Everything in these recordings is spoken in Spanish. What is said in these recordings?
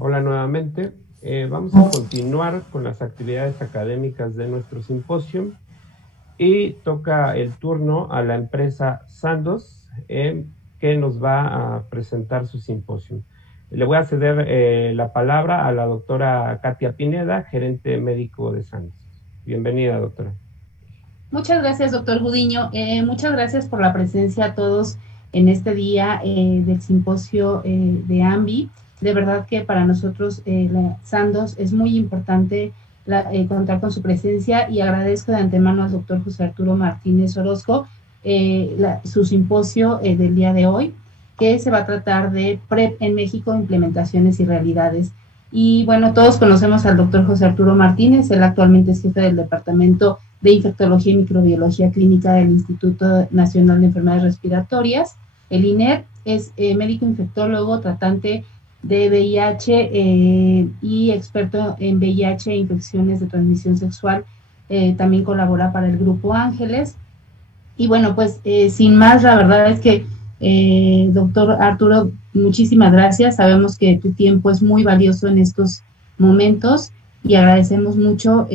Hola nuevamente. Vamos a continuar con las actividades académicas de nuestro simposio y toca el turno a la empresa Sandoz, que nos va a presentar su simposio. Le voy a ceder la palabra a la doctora Katia Pineda, gerente médico de Sandoz. Bienvenida, doctora. Muchas gracias, doctor Gudiño. Muchas gracias por la presencia a todos en este día del simposio de AMBI. De verdad que para nosotros, Sandoz, es muy importante contar con su presencia y agradezco de antemano al doctor José Arturo Martínez Orozco su simposio del día de hoy, que se va a tratar de PrEP en México, implementaciones y realidades. Y bueno, todos conocemos al doctor José Arturo Martínez, él actualmente es jefe del departamento de Infectología y Microbiología Clínica del Instituto Nacional de Enfermedades Respiratorias. El INER es médico infectólogo, tratante de VIH y experto en VIH e infecciones de transmisión sexual. También colabora para el Grupo Ángeles. Y bueno, pues sin más, la verdad es que, doctor Arturo, muchísimas gracias. Sabemos que tu tiempo es muy valioso en estos momentos y agradecemos mucho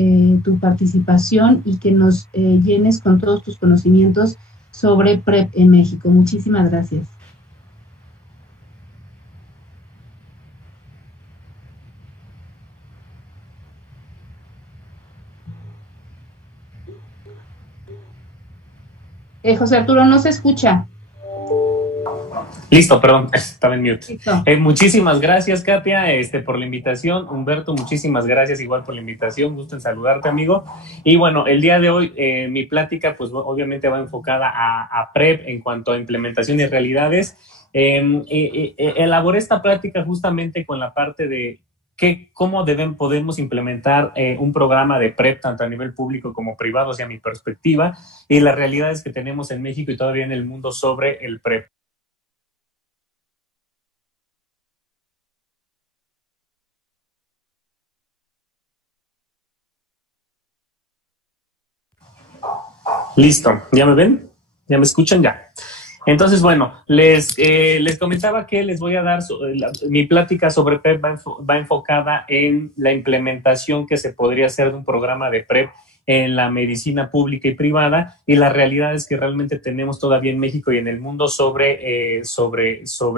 tu participación y que nos llenes con todos tus conocimientos sobre PrEP en México. Muchísimas gracias. José Arturo, no se escucha. Listo, perdón, estaba en mute. Listo. Muchísimas gracias, Katia, por la invitación. Humberto, muchísimas gracias igual por la invitación. Gusto en saludarte, amigo. Y bueno, el día de hoy mi plática, pues obviamente va enfocada a PrEP en cuanto a implementación y realidades. Elaboré esta plática justamente con la parte de cómo podemos implementar un programa de PrEP tanto a nivel público como privado, hacia mi perspectiva, y las realidades que tenemos en México y todavía en el mundo sobre el PrEP. Listo, ¿ya me ven? ¿Ya me escuchan? Ya. Entonces, bueno, les comentaba que les voy a dar mi plática sobre PrEP va enfocada en la implementación que se podría hacer de un programa de PrEP en la medicina pública y privada y las realidades que realmente tenemos todavía en México y en el mundo sobre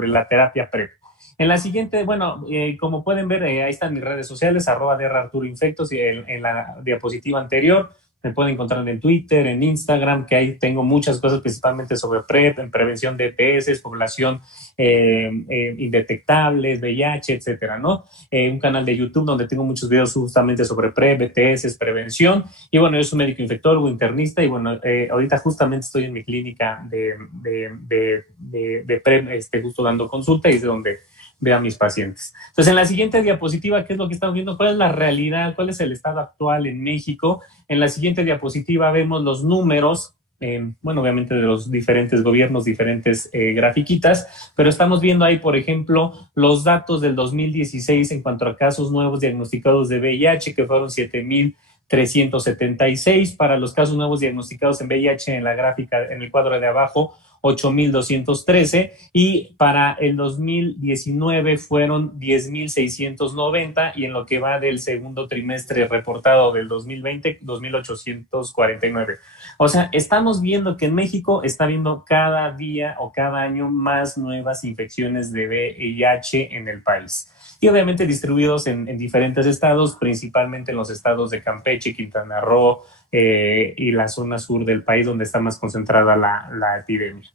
la terapia PrEP. En la siguiente, bueno, como pueden ver, ahí están mis redes sociales, @drarturoinfectos y en la diapositiva anterior. Me pueden encontrar en Twitter, en Instagram, que ahí tengo muchas cosas principalmente sobre PrEP, en prevención de ETS, población indetectables, VIH, etcétera, ¿no? Un canal de YouTube donde tengo muchos videos justamente sobre PrEP, ETS, prevención. Y bueno, yo soy médico infectólogo, internista y bueno, ahorita justamente estoy en mi clínica de PrEP, justo dando consulta y es de donde veo a mis pacientes. Entonces, en la siguiente diapositiva, ¿qué es lo que estamos viendo? ¿Cuál es la realidad? ¿Cuál es el estado actual en México? En la siguiente diapositiva vemos los números, bueno, obviamente de los diferentes gobiernos, diferentes grafiquitas, pero estamos viendo ahí, por ejemplo, los datos del 2016 en cuanto a casos nuevos diagnosticados de VIH, que fueron 7,376. Para los casos nuevos diagnosticados en VIH, en la gráfica, en el cuadro de abajo, 8,213, y para el 2019 fueron 10,690, y en lo que va del segundo trimestre reportado del 2020, 2,849. O sea, estamos viendo que en México está habiendo cada día o cada año más nuevas infecciones de VIH en el país. Y obviamente distribuidos en diferentes estados, principalmente en los estados de Campeche, Quintana Roo y la zona sur del país, donde está más concentrada la epidemia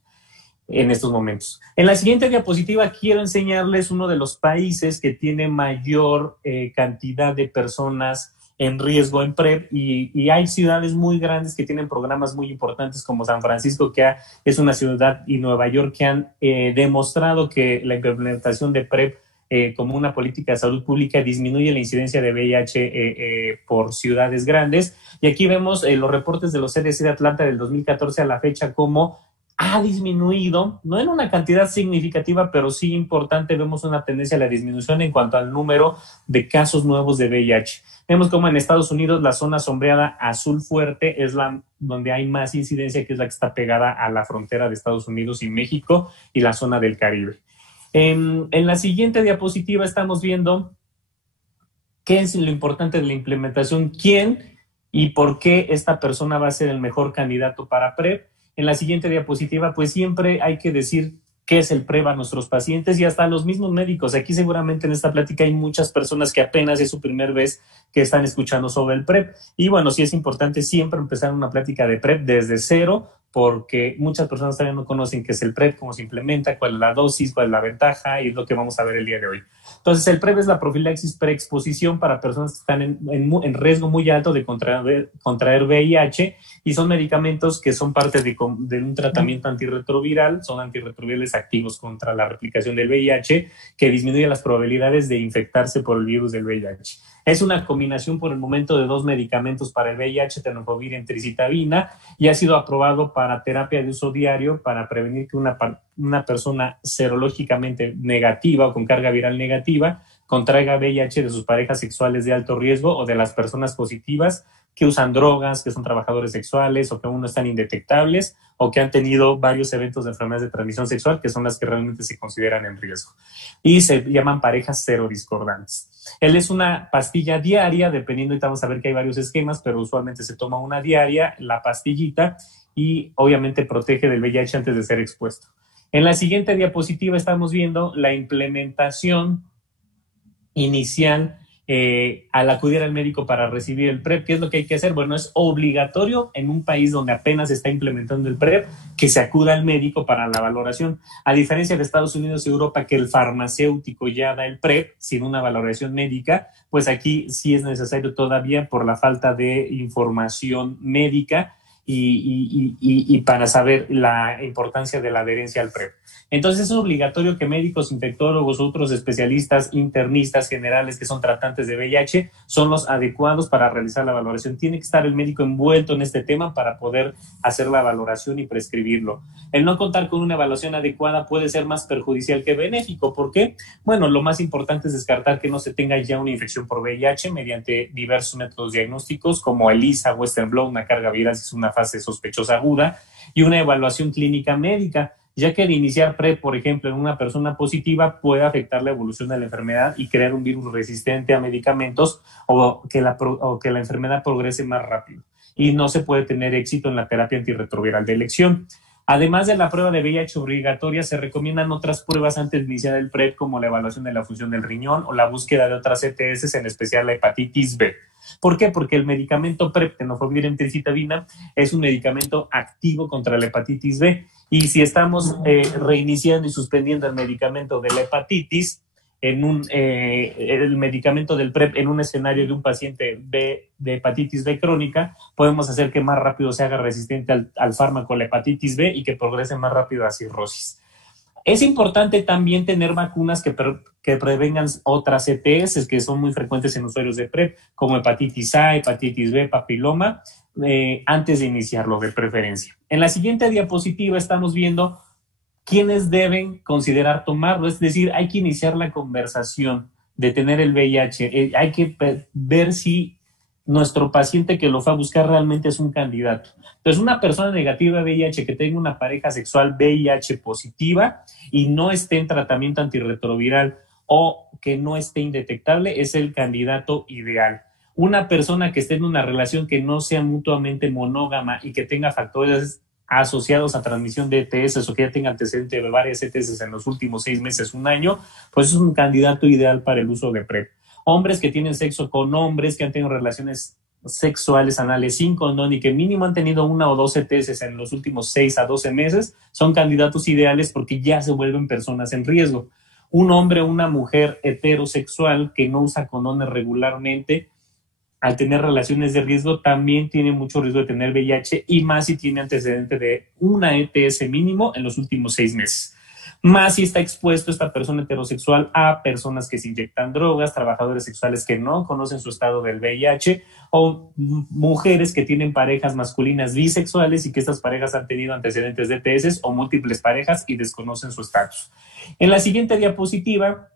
en estos momentos. En la siguiente diapositiva quiero enseñarles uno de los países que tiene mayor cantidad de personas en riesgo en PrEP y hay ciudades muy grandes que tienen programas muy importantes como San Francisco, que es una ciudad, y Nueva York, que han demostrado que la implementación de PrEP como una política de salud pública disminuye la incidencia de VIH por ciudades grandes. Y aquí vemos los reportes de los CDC de Atlanta del 2014 a la fecha, como ha disminuido, no en una cantidad significativa, pero sí importante. Vemos una tendencia a la disminución en cuanto al número de casos nuevos de VIH. Vemos como en Estados Unidos la zona sombreada azul fuerte es la donde hay más incidencia, que es la que está pegada a la frontera de Estados Unidos y México y la zona del Caribe. En la siguiente diapositiva estamos viendo ¿Qué es lo importante de la implementación? ¿Quién y por qué esta persona va a ser el mejor candidato para PrEP? En la siguiente diapositiva, pues siempre hay que decir qué es el PrEP a nuestros pacientes y hasta a los mismos médicos. Aquí seguramente en esta plática hay muchas personas que apenas es su primera vez que están escuchando sobre el PrEP. Y bueno, sí es importante siempre empezar una plática de PrEP desde cero, porque muchas personas todavía no conocen qué es el PrEP, cómo se implementa, cuál es la dosis, cuál es la ventaja, y es lo que vamos a ver el día de hoy. Entonces, el PrEP es la profilaxis preexposición para personas que están en riesgo muy alto de contraer VIH, y son medicamentos que son parte de un tratamiento antirretroviral, son antirretrovirales activos contra la replicación del VIH, que disminuye las probabilidades de infectarse por el virus del VIH. Es una combinación por el momento de 2 medicamentos para el VIH, tenofovir y tricitabina, y ha sido aprobado para terapia de uso diario para prevenir que una persona serológicamente negativa o con carga viral negativa contraiga VIH de sus parejas sexuales de alto riesgo o de las personas positivas que usan drogas, que son trabajadores sexuales o que aún no están indetectables o que han tenido varios eventos de enfermedades de transmisión sexual, que son las que realmente se consideran en riesgo. Y se llaman parejas serodiscordantes. Él es una pastilla diaria, dependiendo, ahorita vamos a ver que hay varios esquemas, pero usualmente se toma una diaria, la pastillita, y obviamente protege del VIH antes de ser expuesto. En la siguiente diapositiva estamos viendo la implementación inicial al acudir al médico para recibir el PrEP. ¿Qué es lo que hay que hacer? Bueno, es obligatorio en un país donde apenas se está implementando el PrEP que se acuda al médico para la valoración. A diferencia de Estados Unidos y Europa, que el farmacéutico ya da el PrEP sin una valoración médica, pues aquí sí es necesario todavía por la falta de información médica y para saber la importancia de la adherencia al PrEP. Entonces es obligatorio que médicos, infectólogos, otros especialistas, internistas generales que son tratantes de VIH son los adecuados para realizar la valoración. Tiene que estar el médico envuelto en este tema para poder hacer la valoración y prescribirlo. El no contar con una evaluación adecuada puede ser más perjudicial que benéfico. ¿Por qué? Bueno, lo más importante es descartar que no se tenga ya una infección por VIH mediante diversos métodos diagnósticos como ELISA, Western blot, una carga viral si es una fase sospechosa aguda, y una evaluación clínica médica, ya que el iniciar PrEP, por ejemplo, en una persona positiva puede afectar la evolución de la enfermedad y crear un virus resistente a medicamentos o que la enfermedad progrese más rápido. Y no se puede tener éxito en la terapia antirretroviral de elección. Además de la prueba de VIH obligatoria, se recomiendan otras pruebas antes de iniciar el PrEP, como la evaluación de la función del riñón o la búsqueda de otras ETS, en especial la hepatitis B. ¿Por qué? Porque el medicamento PrEP, tenofovir en tricitabina, es un medicamento activo contra la hepatitis B. Y si estamos reiniciando y suspendiendo el medicamento de la hepatitis, el medicamento del PrEP en un escenario de un paciente de hepatitis B crónica, podemos hacer que más rápido se haga resistente al fármaco la hepatitis B y que progrese más rápido a cirrosis. Es importante también tener vacunas que prevengan otras ETS que son muy frecuentes en usuarios de PrEP, como hepatitis A, hepatitis B, papiloma, antes de iniciarlo de preferencia. En la siguiente diapositiva estamos viendo quiénes deben considerar tomarlo, es decir, hay que iniciar la conversación de tener el VIH, hay que ver si nuestro paciente que lo fue a buscar realmente es un candidato. Entonces, una persona negativa de VIH que tenga una pareja sexual VIH positiva y no esté en tratamiento antirretroviral o que no esté indetectable es el candidato ideal. Una persona que esté en una relación que no sea mutuamente monógama y que tenga factores asociados a transmisión de ETS o que ya tenga antecedente de varias ETS en los últimos 6 meses, un año, pues es un candidato ideal para el uso de PrEP. Hombres que tienen sexo con hombres que han tenido relaciones sexuales anales sin condón y que mínimo han tenido 1 o 2 ETS en los últimos 6 a 12 meses, son candidatos ideales porque ya se vuelven personas en riesgo. Un hombre o una mujer heterosexual que no usa condones regularmente, al tener relaciones de riesgo, también tiene mucho riesgo de tener VIH y más si tiene antecedente de una ETS mínimo en los últimos 6 meses. Más si está expuesto esta persona heterosexual a personas que se inyectan drogas, trabajadores sexuales que no conocen su estado del VIH o mujeres que tienen parejas masculinas bisexuales y que estas parejas han tenido antecedentes de ETS o múltiples parejas y desconocen su estatus. En la siguiente diapositiva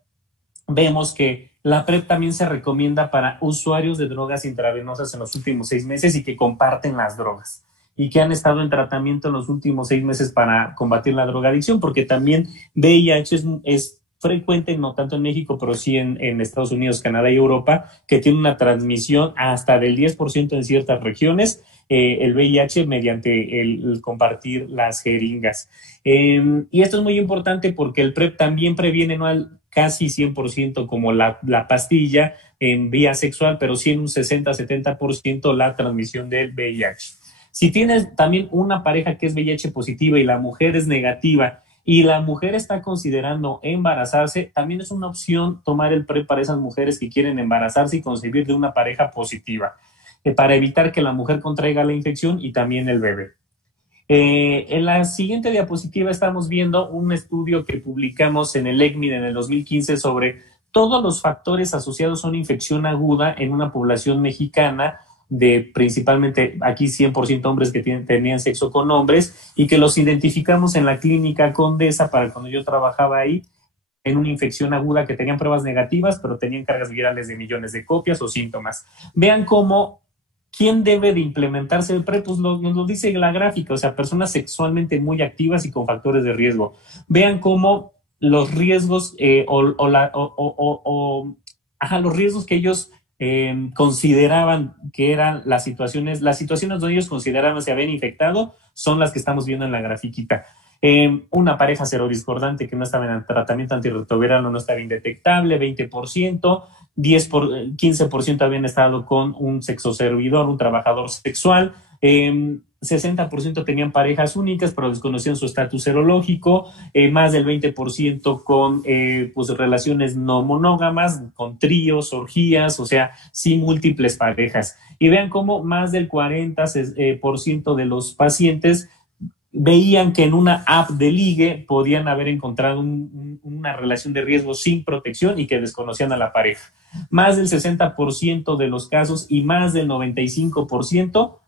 vemos que la PrEP también se recomienda para usuarios de drogas intravenosas en los últimos 6 meses y que comparten las drogas y que han estado en tratamiento en los últimos 6 meses para combatir la drogadicción, porque también VIH es frecuente, no tanto en México, pero sí en Estados Unidos, Canadá y Europa, que tiene una transmisión hasta del 10% en ciertas regiones, el VIH mediante el compartir las jeringas. Y esto es muy importante porque el PrEP también previene, no al casi 100% como la pastilla en vía sexual, pero sí en un 60-70% la transmisión del VIH. Si tienes también una pareja que es VIH positiva y la mujer es negativa y la mujer está considerando embarazarse, también es una opción tomar el PrEP para esas mujeres que quieren embarazarse y concebir de una pareja positiva, para evitar que la mujer contraiga la infección y también el bebé. En la siguiente diapositiva estamos viendo un estudio que publicamos en el ECMID en el 2015 sobre todos los factores asociados a una infección aguda en una población mexicana de principalmente aquí 100% hombres que tenían sexo con hombres y que los identificamos en la clínica Condesa para cuando yo trabajaba ahí en una infección aguda que tenían pruebas negativas pero tenían cargas virales de millones de copias o síntomas. Vean cómo ¿quién debe de implementarse el PrEP? Pues nos lo dice la gráfica, o sea, personas sexualmente muy activas y con factores de riesgo. Vean cómo los riesgos los riesgos que ellos consideraban que eran las situaciones donde ellos consideraban se habían infectado son las que estamos viendo en la grafiquita. Una pareja serodiscordante que no estaba en tratamiento antirretroviral no estaba indetectable, 20%, 15% habían estado con un sexoservidor, un trabajador sexual, 60% tenían parejas únicas pero desconocían su estatus serológico, más del 20% con pues relaciones no monógamas, con tríos, orgías, o sea, sin múltiples parejas. Y vean cómo más del 40% de los pacientes veían que en una app de ligue podían haber encontrado una relación de riesgo sin protección y que desconocían a la pareja. Más del 60% de los casos y más del 95%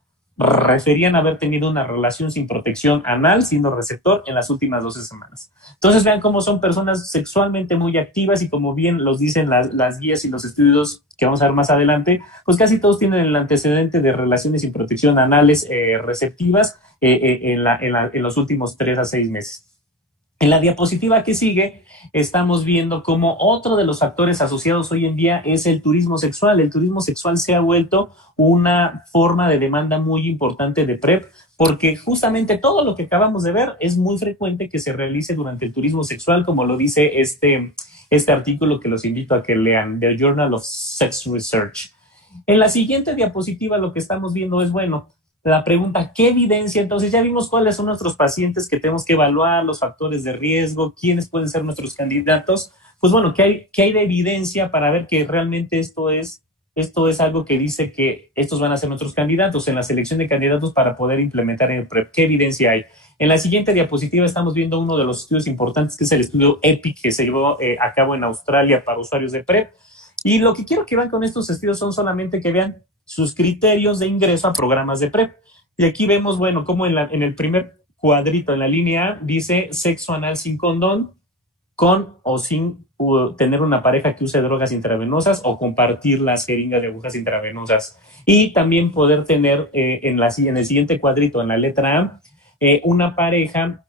referían haber tenido una relación sin protección anal, siendo receptor, en las últimas 12 semanas. Entonces vean cómo son personas sexualmente muy activas y como bien los dicen las guías y los estudios que vamos a ver más adelante, pues casi todos tienen el antecedente de relaciones sin protección anales receptivas en los últimos 3 a 6 meses. En la diapositiva que sigue estamos viendo cómo otro de los factores asociados hoy en día es el turismo sexual. El turismo sexual se ha vuelto una forma de demanda muy importante de PrEP porque justamente todo lo que acabamos de ver es muy frecuente que se realice durante el turismo sexual, como lo dice este artículo que los invito a que lean, The Journal of Sex Research. En la siguiente diapositiva lo que estamos viendo es, bueno, la pregunta, ¿qué evidencia? Entonces ya vimos cuáles son nuestros pacientes que tenemos que evaluar, los factores de riesgo, quiénes pueden ser nuestros candidatos. Pues bueno, ¿qué hay de evidencia para ver que realmente esto es algo que dice que estos van a ser nuestros candidatos en la selección de candidatos para poder implementar en el PrEP? ¿Qué evidencia hay? En la siguiente diapositiva estamos viendo uno de los estudios importantes, que es el estudio EPIC, que se llevó a cabo en Australia para usuarios de PrEP. Y lo que quiero que vean con estos estudios son solamente que vean sus criterios de ingreso a programas de PrEP. Y aquí vemos, bueno, como en el primer cuadrito, en la línea A, dice sexo anal sin condón, con o sin tener una pareja que use drogas intravenosas o compartir las jeringas de agujas intravenosas. Y también poder tener en el siguiente cuadrito, en la letra A, una pareja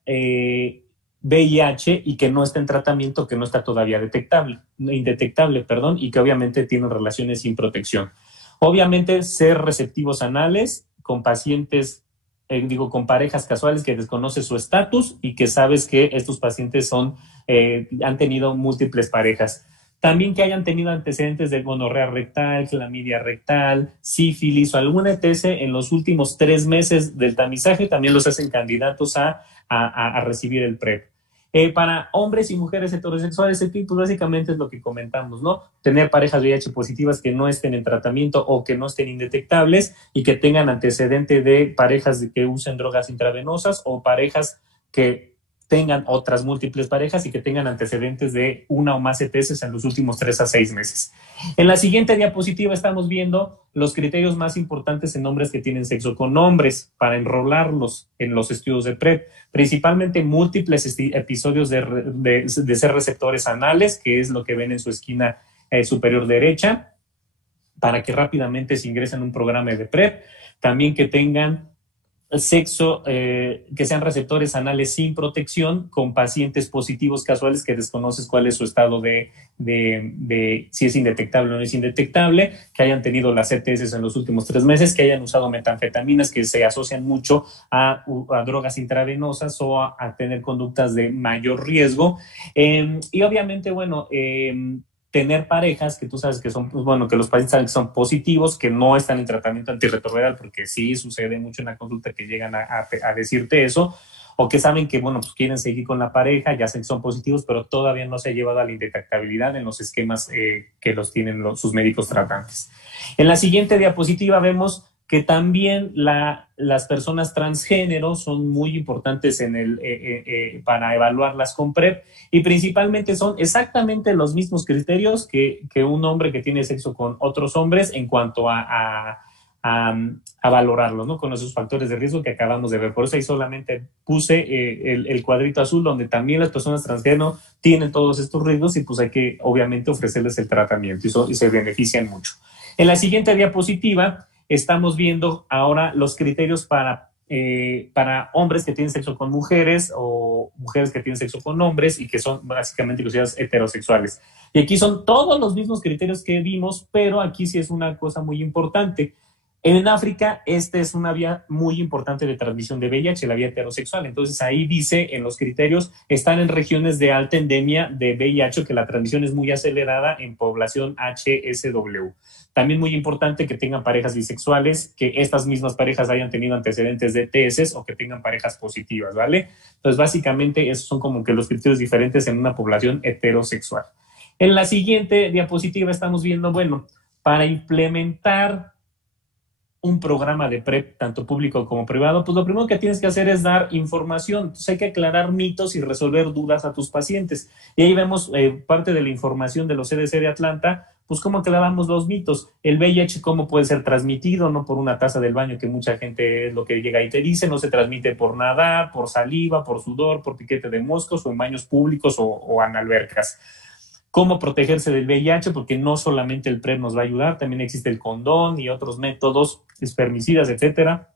VIH y que no está en tratamiento, que no está todavía indetectable, y que obviamente tienen relaciones sin protección. Obviamente ser receptivos anales con pacientes, con parejas casuales que desconoce su estatus y que sabes que estos pacientes han tenido múltiples parejas. También que hayan tenido antecedentes de gonorrea rectal, clamidia rectal, sífilis o alguna ETS en los últimos 3 meses del tamizaje, también los hacen candidatos a recibir el PrEP. Para hombres y mujeres heterosexuales, pues básicamente es lo que comentamos, ¿no? Tener parejas VIH positivas que no estén en tratamiento o que no estén indetectables y que tengan antecedente de parejas que usen drogas intravenosas o parejas que tengan otras múltiples parejas y que tengan antecedentes de una o más ETS en los últimos 3 a 6 meses. En la siguiente diapositiva estamos viendo los criterios más importantes en hombres que tienen sexo con hombres para enrolarlos en los estudios de PrEP, principalmente múltiples episodios de ser receptores anales, que es lo que ven en su esquina superior derecha, para que rápidamente se ingresen en un programa de PrEP. También que tengan sexo, que sean receptores anales sin protección con pacientes positivos casuales que desconoces cuál es su estado de si es indetectable o no es indetectable, que hayan tenido las ETS en los últimos 3 meses, que hayan usado metanfetaminas que se asocian mucho a drogas intravenosas o a tener conductas de mayor riesgo. Y obviamente, bueno, tener parejas que tú sabes que son, pues bueno, que los pacientes saben que son positivos, que no están en tratamiento antirretroviral, porque sí sucede mucho en la consulta que llegan a decirte eso, o que saben que, bueno, pues quieren seguir con la pareja, ya saben que son positivos, pero todavía no se ha llevado a la indetectabilidad en los esquemas que los tienen sus médicos tratantes. En la siguiente diapositiva vemos que también las personas transgénero son muy importantes para evaluarlas con PrEP, y principalmente son exactamente los mismos criterios que un hombre que tiene sexo con otros hombres en cuanto a valorarlos, ¿no? Con esos factores de riesgo que acabamos de ver. Por eso ahí solamente puse el cuadrito azul, donde también las personas transgénero tienen todos estos riesgos, y pues hay que obviamente ofrecerles el tratamiento y se benefician mucho. En la siguiente diapositiva estamos viendo ahora los criterios para hombres que tienen sexo con mujeres o mujeres que tienen sexo con hombres y que son básicamente considerados heterosexuales. Y aquí son todos los mismos criterios que vimos, pero aquí sí es una cosa muy importante. En África, esta es una vía muy importante de transmisión de VIH, la vía heterosexual. Entonces, ahí dice en los criterios, están en regiones de alta endemia de VIH, que la transmisión es muy acelerada en población HSW. También muy importante que tengan parejas bisexuales, que estas mismas parejas hayan tenido antecedentes de ETS o que tengan parejas positivas, ¿vale? Entonces, básicamente, esos son como que los criterios diferentes en una población heterosexual. En la siguiente diapositiva estamos viendo, bueno, para implementar un programa de PrEP, tanto público como privado, pues lo primero que tienes que hacer es dar información. Entonces hay que aclarar mitos y resolver dudas a tus pacientes. Y ahí vemos parte de la información de los CDC de Atlanta, pues cómo aclaramos los mitos. El VIH, cómo puede ser transmitido, no por una taza del baño, que mucha gente es lo que llega y te dice, no se transmite por nadar, por saliva, por sudor, por piquete de moscos o en baños públicos o en albercas. Cómo protegerse del VIH, porque no solamente el PrEP nos va a ayudar, también existe el condón y otros métodos espermicidas, etcétera,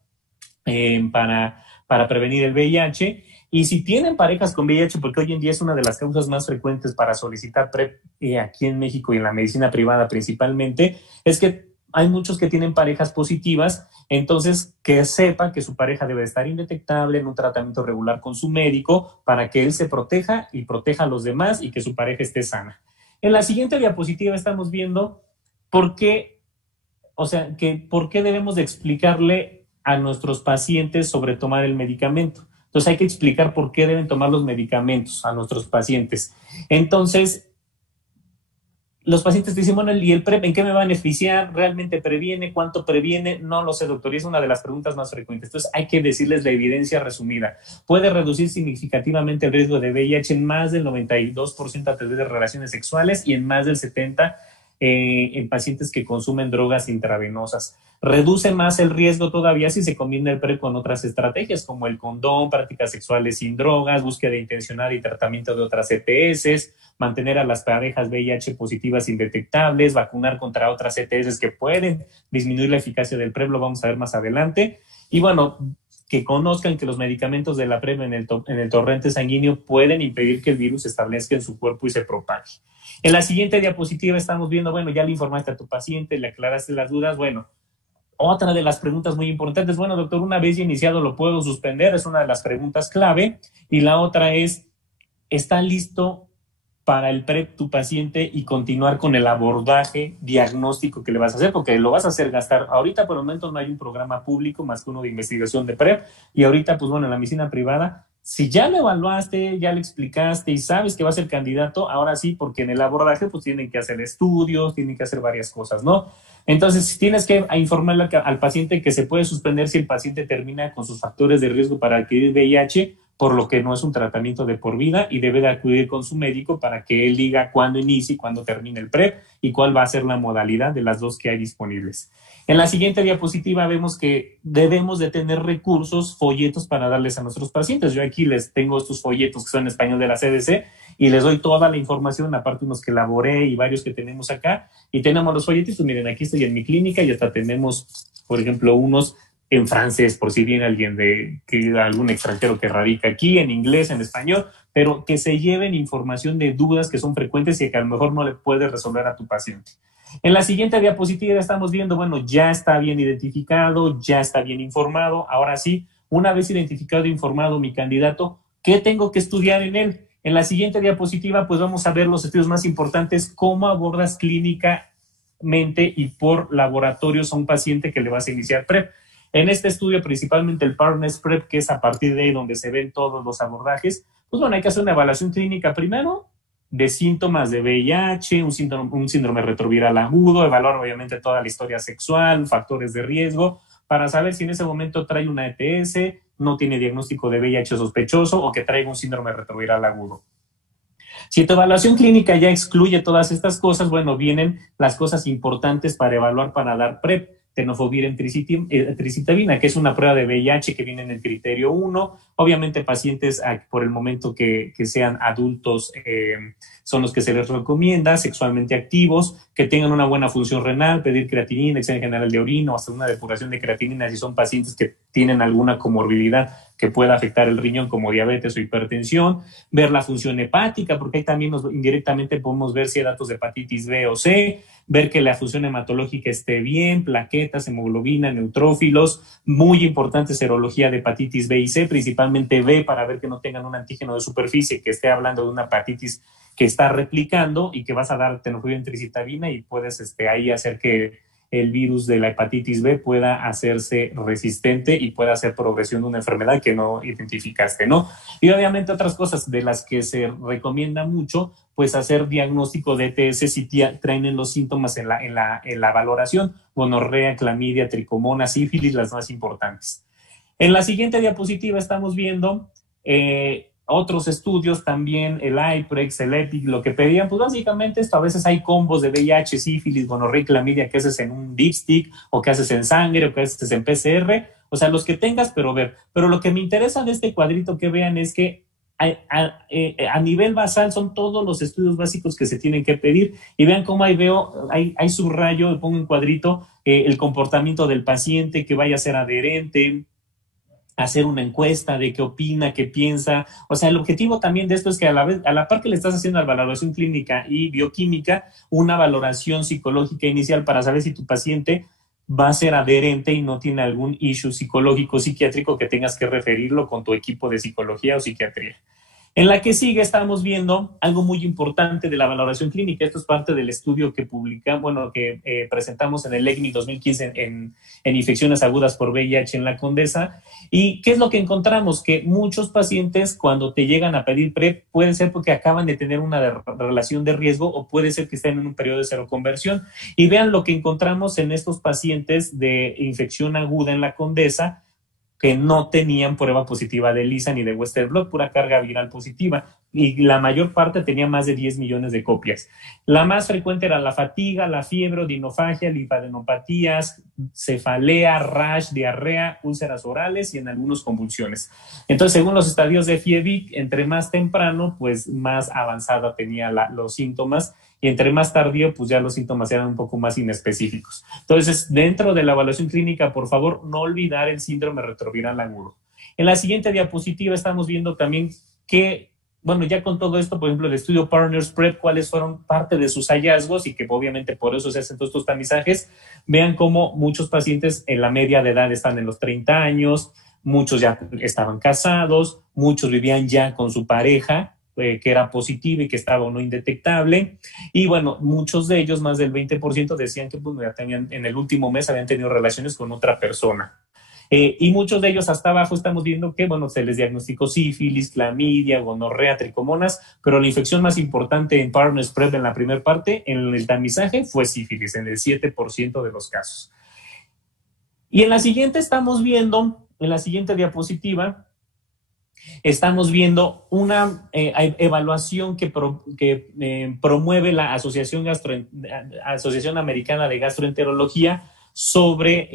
para prevenir el VIH. Y si tienen parejas con VIH, porque hoy en día es una de las causas más frecuentes para solicitar PrEP aquí en México y en la medicina privada principalmente, es que hay muchos que tienen parejas positivas, entonces que sepa que su pareja debe estar indetectable en un tratamiento regular con su médico para que él se proteja y proteja a los demás y que su pareja esté sana. En la siguiente diapositiva estamos viendo por qué debemos de explicarle a nuestros pacientes sobre tomar el medicamento. Entonces hay que explicar por qué deben tomar los medicamentos a nuestros pacientes. Entonces, los pacientes te dicen, bueno, ¿y el PrEP en qué me va a beneficiar? ¿Realmente previene? ¿Cuánto previene? No lo sé, doctor, y es una de las preguntas más frecuentes. Entonces hay que decirles la evidencia resumida. Puede reducir significativamente el riesgo de VIH en más del 92% a través de relaciones sexuales y en más del 70% en pacientes que consumen drogas intravenosas. Reduce más el riesgo todavía si se combina el PrEP con otras estrategias como el condón, prácticas sexuales sin drogas, búsqueda intencionada y tratamiento de otras ETS, mantener a las parejas VIH positivas indetectables, vacunar contra otras ETS que pueden disminuir la eficacia del PrEP, lo vamos a ver más adelante. Y bueno, que conozcan que los medicamentos de la PrEP en el torrente sanguíneo pueden impedir que el virus se establezca en su cuerpo y se propague. En la siguiente diapositiva estamos viendo, bueno, ya le informaste a tu paciente, le aclaraste las dudas, bueno, otra de las preguntas muy importantes, bueno, doctor, una vez ya iniciado, ¿lo puedo suspender? Es una de las preguntas clave. Y la otra es, ¿está listo para el PrEP tu paciente y continuar con el abordaje diagnóstico que le vas a hacer? Porque lo vas a hacer gastar. Ahorita por el momento no hay un programa público más que uno de investigación de PrEP. Y ahorita, pues bueno, en la medicina privada, si ya lo evaluaste, ya le explicaste y sabes que va a ser candidato, ahora sí, porque en el abordaje pues tienen que hacer estudios, tienen que hacer varias cosas, ¿no? Entonces tienes que informarle al paciente que se puede suspender si el paciente termina con sus factores de riesgo para adquirir VIH, por lo que no es un tratamiento de por vida y debe de acudir con su médico para que él diga cuándo inicie y cuándo termine el PrEP y cuál va a ser la modalidad de las dos que hay disponibles. En la siguiente diapositiva vemos que debemos de tener recursos, folletos para darles a nuestros pacientes. Yo aquí les tengo estos folletos que son en español de la CDC y les doy toda la información, aparte unos que elaboré y varios que tenemos acá. Y tenemos los folletitos, miren, aquí estoy en mi clínica y hasta tenemos, por ejemplo, unos en francés, por si viene alguien algún extranjero que radica aquí, en inglés, en español, pero que se lleven información de dudas que son frecuentes y que a lo mejor no le puedes resolver a tu paciente. En la siguiente diapositiva estamos viendo, bueno, ya está bien identificado, ya está bien informado. Ahora sí, una vez identificado e informado mi candidato, ¿qué tengo que estudiar en él? En la siguiente diapositiva, pues vamos a ver los estudios más importantes, cómo abordas clínicamente y por laboratorios a un paciente que le vas a iniciar PrEP. En este estudio, principalmente el Partners PrEP, que es a partir de ahí donde se ven todos los abordajes, pues bueno, hay que hacer una evaluación clínica primero de síntomas de VIH, un síndrome retroviral agudo, evaluar obviamente toda la historia sexual, factores de riesgo, para saber si en ese momento trae una ETS, no tiene diagnóstico de VIH sospechoso o que traiga un síndrome retroviral agudo. Si tu evaluación clínica ya excluye todas estas cosas, bueno, vienen las cosas importantes para evaluar para dar PrEP. Tenofovir en tricitabina, que es una prueba de VIH que viene en el criterio 1. Obviamente pacientes por el momento que sean adultos son los que se les recomienda, sexualmente activos, que tengan una buena función renal, pedir creatinina, examen general de orina o hasta una depuración de creatinina si son pacientes que tienen alguna comorbilidad que pueda afectar el riñón como diabetes o hipertensión, ver la función hepática, porque ahí también indirectamente podemos ver si hay datos de hepatitis B o C, ver que la función hematológica esté bien, plaquetas, hemoglobina, neutrófilos, muy importante serología de hepatitis B y C, principalmente B para ver que no tengan un antígeno de superficie, que esté hablando de una hepatitis que está replicando y que vas a dar tenofovir en tricitabina y puedes ahí hacer que el virus de la hepatitis B pueda hacerse resistente y pueda hacer progresión de una enfermedad que no identificaste, ¿no? Y obviamente otras cosas de las que se recomienda mucho, pues hacer diagnóstico de ETS si traen los síntomas en la valoración, gonorrea, clamidia, tricomonas, sífilis, las más importantes. En la siguiente diapositiva estamos viendo otros estudios también, el IPREX, el EPIC, lo que pedían, pues básicamente esto, a veces hay combos de VIH, sífilis, gonorrea y clamidia que haces en un dipstick o que haces en sangre o que haces en PCR, o sea, los que tengas, pero lo que me interesa de este cuadrito que vean es que a nivel basal son todos los estudios básicos que se tienen que pedir y vean cómo ahí veo, hay subrayo, pongo en cuadrito el comportamiento del paciente, que vaya a ser adherente, hacer una encuesta de qué opina, qué piensa. O sea, el objetivo también de esto es que a la par que le estás haciendo la valoración clínica y bioquímica, una valoración psicológica inicial para saber si tu paciente va a ser adherente y no tiene algún issue psicológico, psiquiátrico que tengas que referirlo con tu equipo de psicología o psiquiatría. En la que sigue estamos viendo algo muy importante de la valoración clínica. Esto es parte del estudio que presentamos en el ECNI 2015 en infecciones agudas por VIH en la Condesa. ¿Y qué es lo que encontramos? Que muchos pacientes cuando te llegan a pedir PrEP puede ser porque acaban de tener una relación de riesgo o puede ser que estén en un periodo de seroconversión. Y vean lo que encontramos en estos pacientes de infección aguda en la Condesa que no tenían prueba positiva de ELISA ni de Western blot, pura carga viral positiva, y la mayor parte tenía más de 10 millones de copias. La más frecuente era la fatiga, la fiebre, odinofagia, linfadenopatías, cefalea, rash, diarrea, úlceras orales y en algunos convulsiones. Entonces, según los estadios de FIEVIC, entre más temprano, pues más avanzada tenía los síntomas, y entre más tardío, pues ya los síntomas eran un poco más inespecíficos. Entonces, dentro de la evaluación clínica, por favor, no olvidar el síndrome retroviral agudo. En la siguiente diapositiva estamos viendo también que, bueno, ya con todo esto, por ejemplo, el estudio Partners PrEP, cuáles fueron parte de sus hallazgos y que obviamente por eso se hacen todos estos tamizajes. Vean cómo muchos pacientes en la media de edad están en los 30 años, muchos ya estaban casados, muchos vivían ya con su pareja, que era positiva y que estaba o no indetectable, y bueno, muchos de ellos, más del 20%, decían que pues, ya tenían, en el último mes habían tenido relaciones con otra persona. Y muchos de ellos hasta abajo estamos viendo que, bueno, se les diagnosticó sífilis, clamidia, gonorrea, tricomonas, pero la infección más importante en Partners PrEP en la primera parte, en el tamizaje, fue sífilis, en el 7% de los casos. Y en la siguiente estamos viendo, en la siguiente diapositiva, estamos viendo una evaluación que promueve la Asociación Americana de Gastroenterología sobre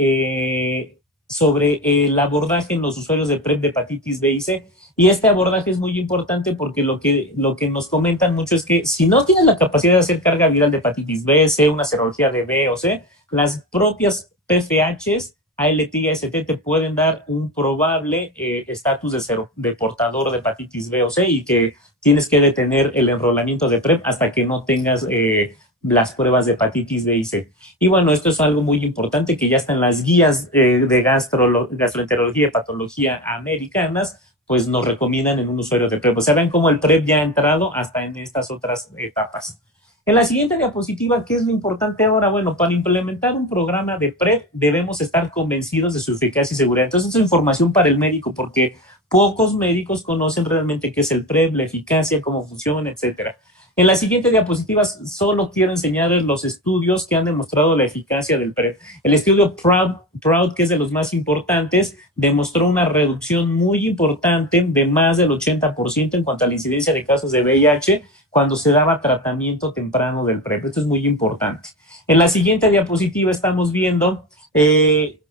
el abordaje en los usuarios de PrEP de hepatitis B y C. Y este abordaje es muy importante porque lo que nos comentan mucho es que si no tienes la capacidad de hacer carga viral de hepatitis B, C, una serología de B o C, las propias PFHs ALT y AST te pueden dar un probable estatus de portador de hepatitis B o C y que tienes que detener el enrolamiento de PrEP hasta que no tengas las pruebas de hepatitis B y C. Y bueno, esto es algo muy importante que ya está en las guías de gastroenterología y patología americanas, pues nos recomiendan en un usuario de PrEP. O sea, ven cómo el PrEP ya ha entrado hasta en estas otras etapas. En la siguiente diapositiva, ¿qué es lo importante ahora? Bueno, para implementar un programa de PrEP debemos estar convencidos de su eficacia y seguridad. Entonces, esto es información para el médico porque pocos médicos conocen realmente qué es el PrEP, la eficacia, cómo funciona, etcétera. En la siguiente diapositiva solo quiero enseñarles los estudios que han demostrado la eficacia del PrEP. El estudio PROUD, que es de los más importantes, demostró una reducción muy importante de más del 80% en cuanto a la incidencia de casos de VIH cuando se daba tratamiento temprano del PrEP. Esto es muy importante. En la siguiente diapositiva estamos viendo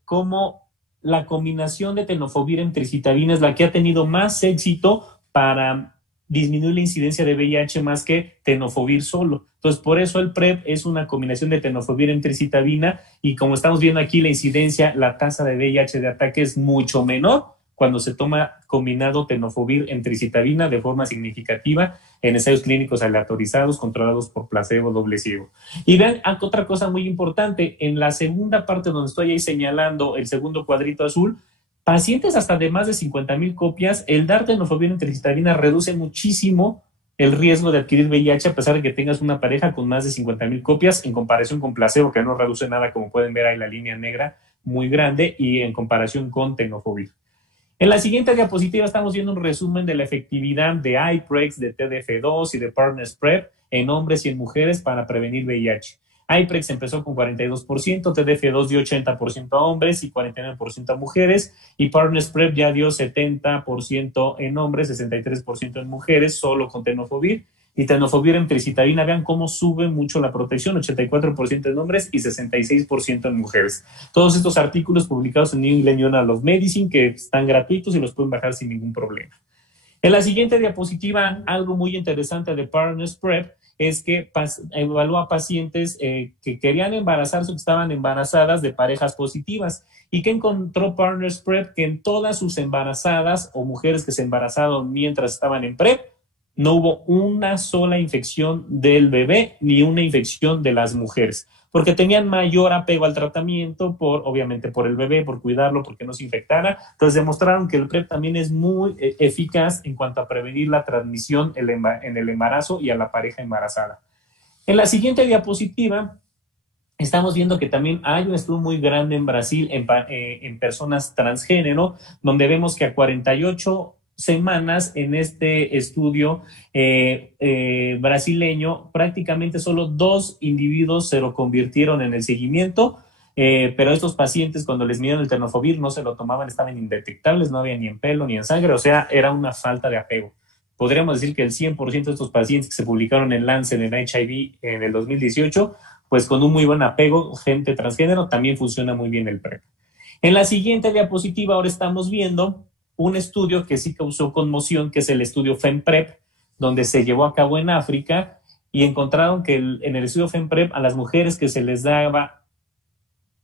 cómo la combinación de tenofovir en tricitabina es la que ha tenido más éxito para disminuir la incidencia de VIH más que tenofovir solo. Entonces, por eso el PrEP es una combinación de tenofovir en tricitabina y como estamos viendo aquí, la incidencia, la tasa de VIH de ataque es mucho menor cuando se toma combinado tenofovir en tricitabina de forma significativa en ensayos clínicos aleatorizados controlados por placebo doble ciego. Y vean otra cosa muy importante, en la segunda parte donde estoy ahí señalando el segundo cuadrito azul, pacientes hasta de más de 50,000 copias, el dar tenofovir en tricitabina reduce muchísimo el riesgo de adquirir VIH a pesar de que tengas una pareja con más de 50,000 copias en comparación con placebo, que no reduce nada, como pueden ver ahí la línea negra muy grande, y en comparación con tenofovir. En la siguiente diapositiva estamos viendo un resumen de la efectividad de iPrex, de TDF2 y de Partners PrEP en hombres y en mujeres para prevenir VIH. iPrex empezó con 42%, TDF2 dio 80% a hombres y 49% a mujeres, y Partners PrEP ya dio 70% en hombres, 63% en mujeres, solo con tenofovir. Y tenofovir en tricitabina, vean cómo sube mucho la protección, 84% en hombres y 66% en mujeres. Todos estos artículos publicados en New England Journal of Medicine, que están gratuitos y los pueden bajar sin ningún problema. En la siguiente diapositiva, algo muy interesante de Partners PrEP es que evaluó a pacientes que querían embarazarse o que estaban embarazadas de parejas positivas. ¿Y qué encontró Partners PrEP? Que en todas sus embarazadas o mujeres que se embarazaron mientras estaban en PrEP, no hubo una sola infección del bebé ni una infección de las mujeres, porque tenían mayor apego al tratamiento, obviamente por el bebé, por cuidarlo, porque no se infectara. Entonces demostraron que el PrEP también es muy eficaz en cuanto a prevenir la transmisión en el embarazo y a la pareja embarazada. En la siguiente diapositiva estamos viendo que también hay un estudio muy grande en Brasil en personas transgénero, donde vemos que a 48 semanas en este estudio brasileño, prácticamente solo 2 individuos se lo convirtieron en el seguimiento, pero estos pacientes cuando les midieron el tenofovir no se lo tomaban, estaban indetectables, no había ni en pelo ni en sangre, o sea, era una falta de apego. Podríamos decir que el 100% de estos pacientes que se publicaron en Lancet en HIV en el 2018, pues con un muy buen apego, gente transgénero, también funciona muy bien el PrEP. En la siguiente diapositiva ahora estamos viendo un estudio que sí causó conmoción, que es el estudio FEMPREP, donde se llevó a cabo en África y encontraron que en el estudio FEMPREP a las mujeres que se les daba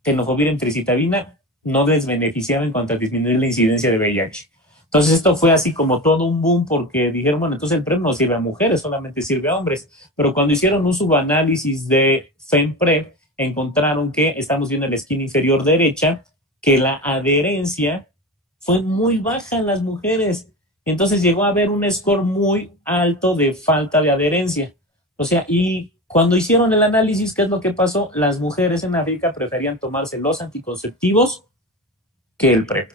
tenofovir en tricitabina no les beneficiaba en cuanto a disminuir la incidencia de VIH. Entonces esto fue así como todo un boom porque dijeron, bueno, entonces el PrEP no sirve a mujeres, solamente sirve a hombres. Pero cuando hicieron un subanálisis de FEMPREP, encontraron que, estamos viendo en la esquina inferior derecha, que la adherencia fue muy baja en las mujeres. Entonces llegó a haber un score muy alto de falta de adherencia. O sea, y cuando hicieron el análisis, ¿qué es lo que pasó? Las mujeres en África preferían tomarse los anticonceptivos que el PrEP.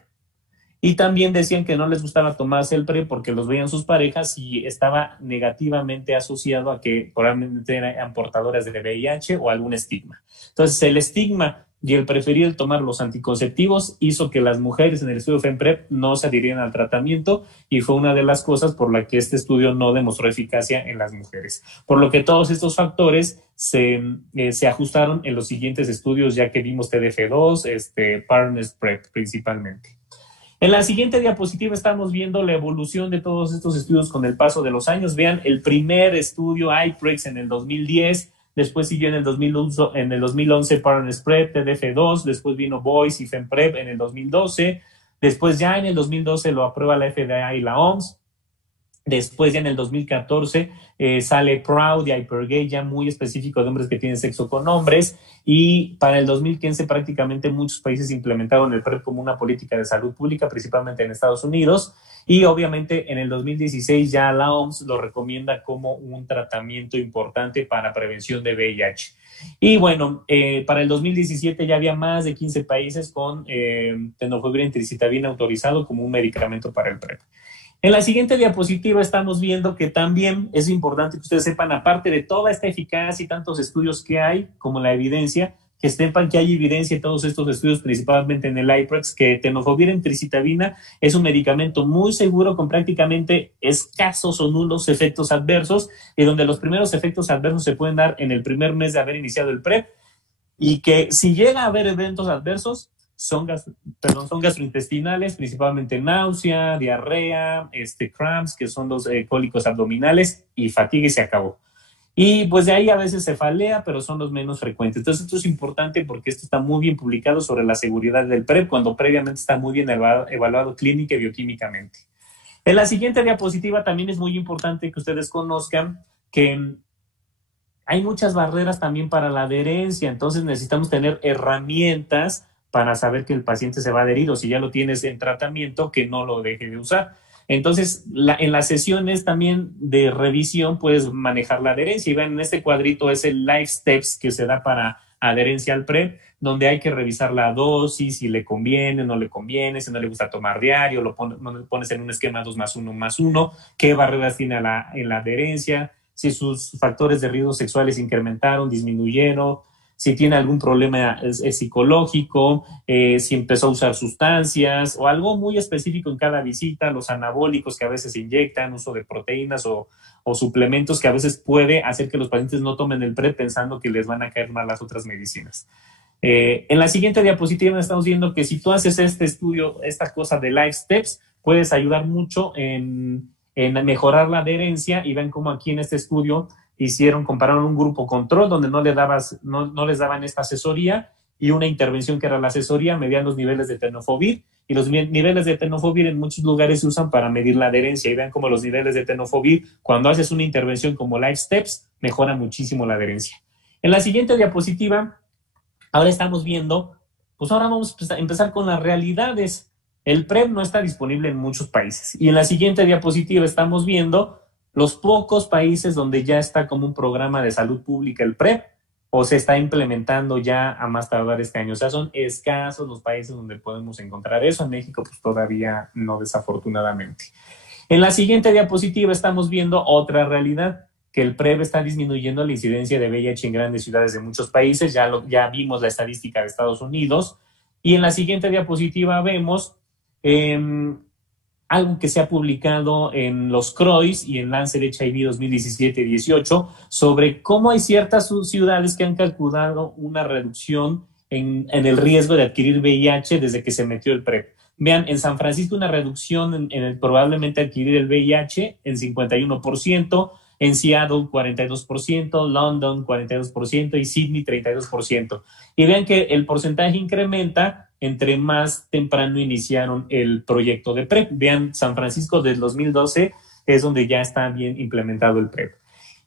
Y también decían que no les gustaba tomarse el PrEP porque los veían sus parejas y estaba negativamente asociado a que probablemente eran portadoras de VIH o algún estigma. Entonces, el estigma y el preferir tomar los anticonceptivos hizo que las mujeres en el estudio FEMPREP no se adhirieran al tratamiento y fue una de las cosas por la que este estudio no demostró eficacia en las mujeres. Por lo que todos estos factores se ajustaron en los siguientes estudios, ya que vimos TDF2, Partners PrEP principalmente. En la siguiente diapositiva estamos viendo la evolución de todos estos estudios con el paso de los años. Vean el primer estudio, iPrex, en el 2010, después siguió en el 2011 Partners PrEP, TDF2, después vino Voice y FEMPREP en el 2012, después ya en el 2012 lo aprueba la FDA y la OMS. Después ya en el 2014 sale Proud y Hypergay, ya muy específico de hombres que tienen sexo con hombres, y para el 2015 prácticamente muchos países implementaron el PrEP como una política de salud pública, principalmente en Estados Unidos, y obviamente en el 2016 ya la OMS lo recomienda como un tratamiento importante para prevención de VIH. Y bueno, para el 2017 ya había más de 15 países con tenofovir y tricitabina autorizado como un medicamento para el PrEP. En la siguiente diapositiva estamos viendo que también es importante que ustedes sepan, aparte de toda esta eficacia y tantos estudios que hay, como la evidencia, que sepan que hay evidencia en todos estos estudios, principalmente en el IPREX, que tenofovir en tricitabina es un medicamento muy seguro con prácticamente escasos o nulos efectos adversos, y donde los primeros efectos adversos se pueden dar en el primer mes de haber iniciado el PrEP, y que si llega a haber eventos adversos, son gastrointestinales, principalmente náusea, diarrea, cramps, que son los cólicos abdominales, y fatiga, y se acabó. Y pues de ahí a veces cefalea, pero son los menos frecuentes. Entonces esto es importante porque esto está muy bien publicado sobre la seguridad del PrEP, cuando previamente está muy bien evaluado clínica y bioquímicamente. En la siguiente diapositiva también es muy importante que ustedes conozcan que hay muchas barreras también para la adherencia, entonces necesitamos tener herramientas para saber que el paciente se va a adherir, o si ya lo tienes en tratamiento, que no lo deje de usar. Entonces, en las sesiones también de revisión puedes manejar la adherencia. Y ven, en este cuadrito es el Life Steps que se da para adherencia al PrEP, donde hay que revisar la dosis, si le conviene, no le conviene, si no le gusta tomar diario, lo pones en un esquema 2+1+1, qué barreras tiene en la adherencia, si sus factores de riesgo sexuales incrementaron, disminuyeron, si tiene algún problema psicológico, si empezó a usar sustancias o algo muy específico en cada visita, los anabólicos que a veces se inyectan, uso de proteínas o suplementos que a veces puede hacer que los pacientes no tomen el PrEP pensando que les van a caer mal las otras medicinas. En la siguiente diapositiva estamos viendo que si tú haces este estudio, esta cosa de Life Steps, puedes ayudar mucho en mejorar la adherencia, y ven cómo aquí en este estudio compararon un grupo control donde no les daban esta asesoría, y una intervención que era la asesoría, medían los niveles de tenofovir, y los niveles de tenofovir en muchos lugares se usan para medir la adherencia, y vean cómo los niveles de tenofovir, cuando haces una intervención como Life Steps, mejora muchísimo la adherencia. En la siguiente diapositiva, ahora estamos viendo, pues ahora vamos a empezar con las realidades. El PrEP no está disponible en muchos países, y en la siguiente diapositiva estamos viendo los pocos países donde ya está como un programa de salud pública el PrEP, o se está implementando ya a más tardar este año. O sea, son escasos los países donde podemos encontrar eso. En México, pues todavía no, desafortunadamente. En la siguiente diapositiva estamos viendo otra realidad, que el PrEP está disminuyendo la incidencia de VIH en grandes ciudades de muchos países. Ya vimos la estadística de Estados Unidos. Y en la siguiente diapositiva vemos algo que se ha publicado en los CROIs y en Lancet HIV 2017-18 sobre cómo hay ciertas ciudades que han calculado una reducción en el riesgo de adquirir VIH desde que se metió el PrEP. Vean, en San Francisco una reducción en el probablemente adquirir el VIH en 51%, en Seattle 42%, London 42% y Sydney 32%. Y vean que el porcentaje incrementa entre más temprano iniciaron el proyecto de PrEP. Vean, San Francisco desde 2012 es donde ya está bien implementado el PrEP.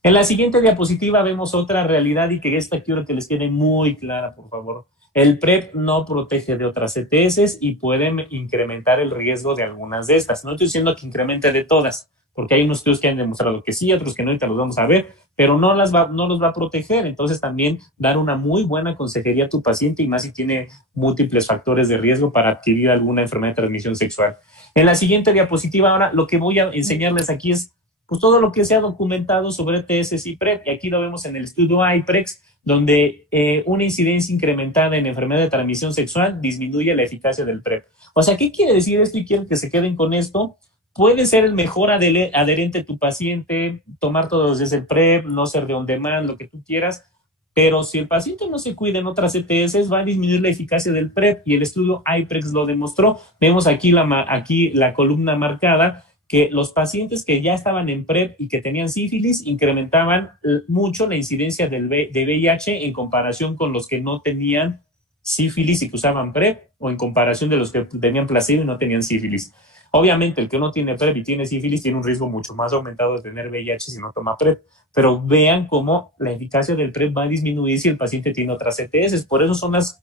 En la siguiente diapositiva vemos otra realidad, y que esta quiero que les quede muy clara, por favor. El PrEP no protege de otras ETS y puede incrementar el riesgo de algunas de estas. No estoy diciendo que incremente de todas, porque hay unos estudios que han demostrado que sí, otros que no, ahorita los vamos a ver, pero no los va a proteger. Entonces también dar una muy buena consejería a tu paciente, y más si tiene múltiples factores de riesgo para adquirir alguna enfermedad de transmisión sexual. En la siguiente diapositiva ahora lo que voy a enseñarles aquí es pues todo lo que se ha documentado sobre ETS y PrEP, y aquí lo vemos en el estudio IPREX, donde una incidencia incrementada en enfermedad de transmisión sexual disminuye la eficacia del PrEP. O sea, ¿qué quiere decir esto? Y quiero que se queden con esto. Puede ser el mejor adherente tu paciente, tomar todos los días el PrEP, no ser de on demand, lo que tú quieras, pero si el paciente no se cuida en otras ETS, va a disminuir la eficacia del PrEP, y el estudio IPREX lo demostró. Vemos aquí la columna marcada, que los pacientes que ya estaban en PrEP y que tenían sífilis incrementaban mucho la incidencia de VIH en comparación con los que no tenían sífilis y que usaban PrEP, o en comparación de los que tenían placebo y no tenían sífilis. Obviamente, el que no tiene PrEP y tiene sífilis tiene un riesgo mucho más aumentado de tener VIH si no toma PrEP, pero vean cómo la eficacia del PrEP va a disminuir si el paciente tiene otras ETS. Por eso son las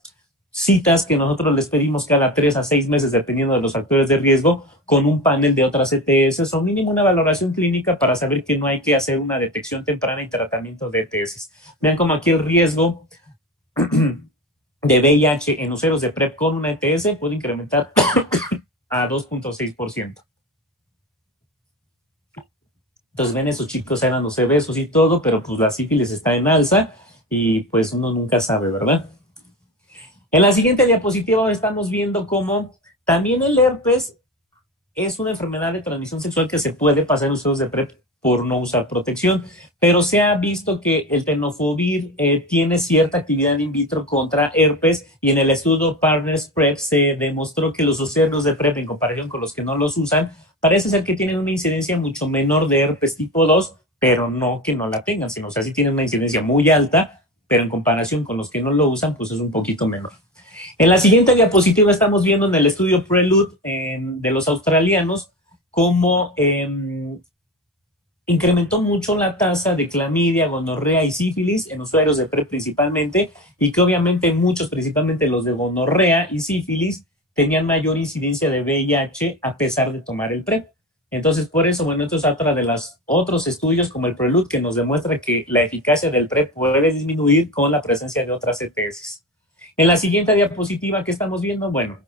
citas que nosotros les pedimos cada 3 a 6 meses, dependiendo de los factores de riesgo, con un panel de otras ETS o mínimo una valoración clínica para saber que no hay que hacer una detección temprana y tratamiento de ETS. Vean cómo aquí el riesgo de VIH en usuarios de PrEP con una ETS puede incrementar a 2.6%. Entonces, ven, esos chicos eran los obesos y todo, pero pues la sífilis está en alza y pues uno nunca sabe, ¿verdad? En la siguiente diapositiva estamos viendo cómo también el herpes es una enfermedad de transmisión sexual que se puede pasar en usuarios de PrEP por no usar protección, pero se ha visto que el tenofovir tiene cierta actividad in vitro contra herpes, y en el estudio Partners PrEP se demostró que los usuarios de PrEP en comparación con los que no los usan, parece ser que tienen una incidencia mucho menor de herpes tipo 2, pero no que no la tengan, sino, o sea, sí tienen una incidencia muy alta, pero en comparación con los que no lo usan, pues es un poquito menor. En la siguiente diapositiva estamos viendo en el estudio Prelude de los australianos cómo incrementó mucho la tasa de clamidia, gonorrea y sífilis en usuarios de PrEP principalmente, y que obviamente muchos, principalmente los de gonorrea y sífilis, tenían mayor incidencia de VIH a pesar de tomar el PrEP. Entonces, por eso, bueno, esto es otra de los otros estudios como el Prelude que nos demuestra que la eficacia del PrEP puede disminuir con la presencia de otras ETS. En la siguiente diapositiva, ¿qué estamos viendo? Bueno,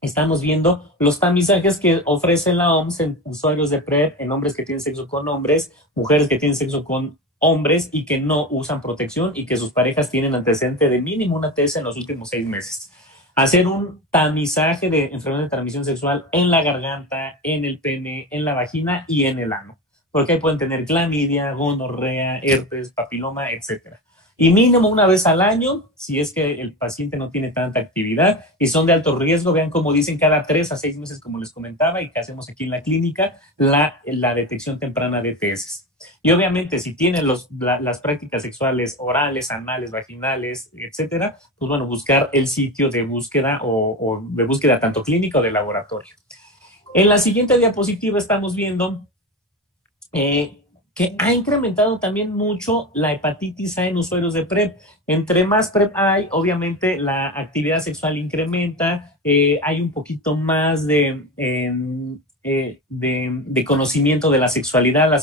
estamos viendo los tamizajes que ofrece la OMS en usuarios de PrEP, en hombres que tienen sexo con hombres, mujeres que tienen sexo con hombres y que no usan protección y que sus parejas tienen antecedente de mínimo una ETS en los últimos 6 meses. Hacer un tamizaje de enfermedad de transmisión sexual en la garganta, en el pene, en la vagina y en el ano, porque ahí pueden tener clamidia, gonorrea, herpes, papiloma, etcétera. Y mínimo una vez al año, si es que el paciente no tiene tanta actividad y son de alto riesgo, vean como dicen cada 3 a 6 meses, como les comentaba, y que hacemos aquí en la clínica, la detección temprana de ETS. Y obviamente, si tienen las prácticas sexuales orales, anales, vaginales, etcétera, pues bueno, buscar el sitio de búsqueda o de búsqueda tanto clínica o de laboratorio. En la siguiente diapositiva estamos viendo que ha incrementado también mucho la hepatitis A en usuarios de PrEP. Entre más PrEP hay, obviamente la actividad sexual incrementa, hay un poquito más de conocimiento de la sexualidad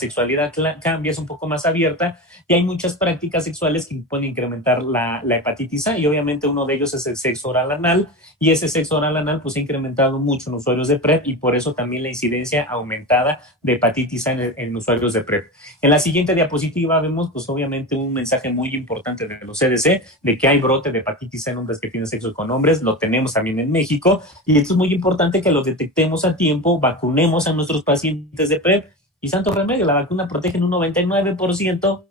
cambia, es un poco más abierta, y hay muchas prácticas sexuales que pueden incrementar la hepatitis A, y obviamente uno de ellos es el sexo oral anal, y ese sexo oral anal pues ha incrementado mucho en usuarios de PrEP, y por eso también la incidencia aumentada de hepatitis A en usuarios de PrEP. En la siguiente diapositiva vemos pues obviamente un mensaje muy importante de los CDC, de que hay brote de hepatitis A en hombres que tienen sexo con hombres, lo tenemos también en México, y esto es muy importante que lo detectemos a tiempo, vacunemos a nuestros pacientes de PrEP, y santo remedio, la vacuna protege en un 99%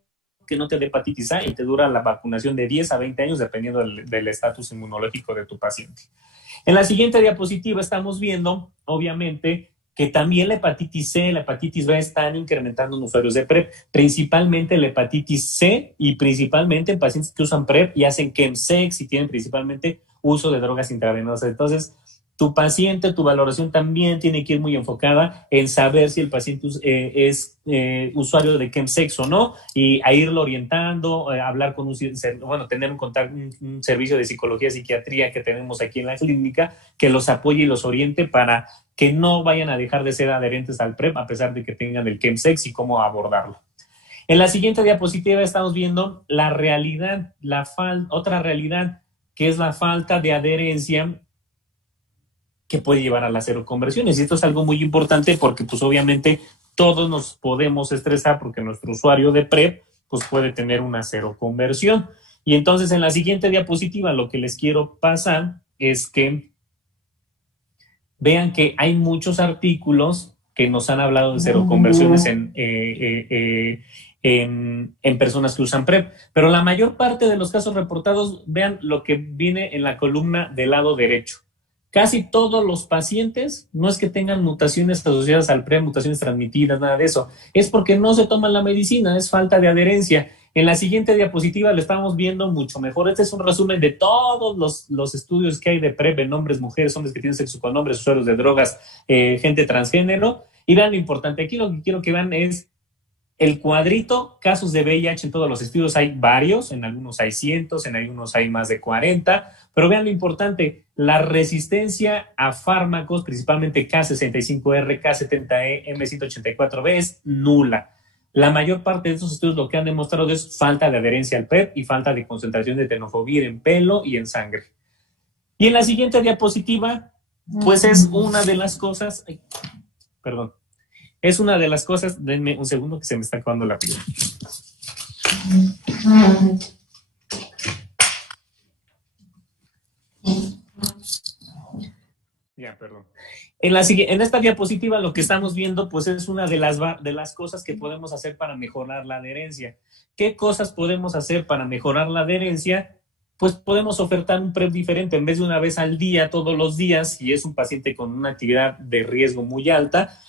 que no te dé hepatitis A, y te dura la vacunación de 10 a 20 años dependiendo del estatus inmunológico de tu paciente. En la siguiente diapositiva estamos viendo, obviamente, que también la hepatitis C, la hepatitis B están incrementando en usuarios de PrEP, principalmente la hepatitis C y principalmente en pacientes que usan PrEP y hacen chemsex y tienen principalmente uso de drogas intravenosas. Entonces, tu paciente, tu valoración también tiene que ir muy enfocada en saber si el paciente es usuario de chemsex o no, y a irlo orientando, hablar con tener un servicio de psicología y psiquiatría que tenemos aquí en la clínica que los apoye y los oriente para que no vayan a dejar de ser adherentes al PrEP a pesar de que tengan el chemsex y cómo abordarlo. En la siguiente diapositiva estamos viendo la realidad, otra realidad, que es la falta de adherencia que puede llevar a las seroconversiones. Y esto es algo muy importante porque pues obviamente todos nos podemos estresar porque nuestro usuario de PrEP pues puede tener una seroconversión. Y entonces en la siguiente diapositiva lo que les quiero pasar es que vean que hay muchos artículos que nos han hablado de seroconversiones en personas que usan PrEP, pero la mayor parte de los casos reportados, vean lo que viene en la columna del lado derecho. casi todos los pacientes no es que tengan mutaciones asociadas al PrEP, mutaciones transmitidas, nada de eso. Es porque no se toman la medicina, es falta de adherencia. En la siguiente diapositiva lo estamos viendo mucho mejor. Este es un resumen de todos los estudios que hay de PrEP en hombres, mujeres, hombres que tienen sexo con hombres, usuarios de drogas, gente transgénero. Y vean lo importante. Aquí lo que quiero que vean es el cuadrito, casos de VIH en todos los estudios. Hay varios, en algunos hay cientos, en algunos hay más de 40, pero vean lo importante, la resistencia a fármacos, principalmente K65R, K70E, M184B, es nula. La mayor parte de estos estudios lo que han demostrado es falta de adherencia al PrEP y falta de concentración de tenofovir en pelo y en sangre. Y en la siguiente diapositiva, pues es una de las cosas... Perdón. Es una de las cosas, denme un segundo que se me está acabando la pila. Ya, perdón. En esta diapositiva lo que estamos viendo pues es una de las cosas que podemos hacer para mejorar la adherencia. ¿Qué cosas podemos hacer para mejorar la adherencia? Pues podemos ofertar un PrEP diferente. En vez de una vez al día, todos los días, si es un paciente con una actividad de riesgo muy alta.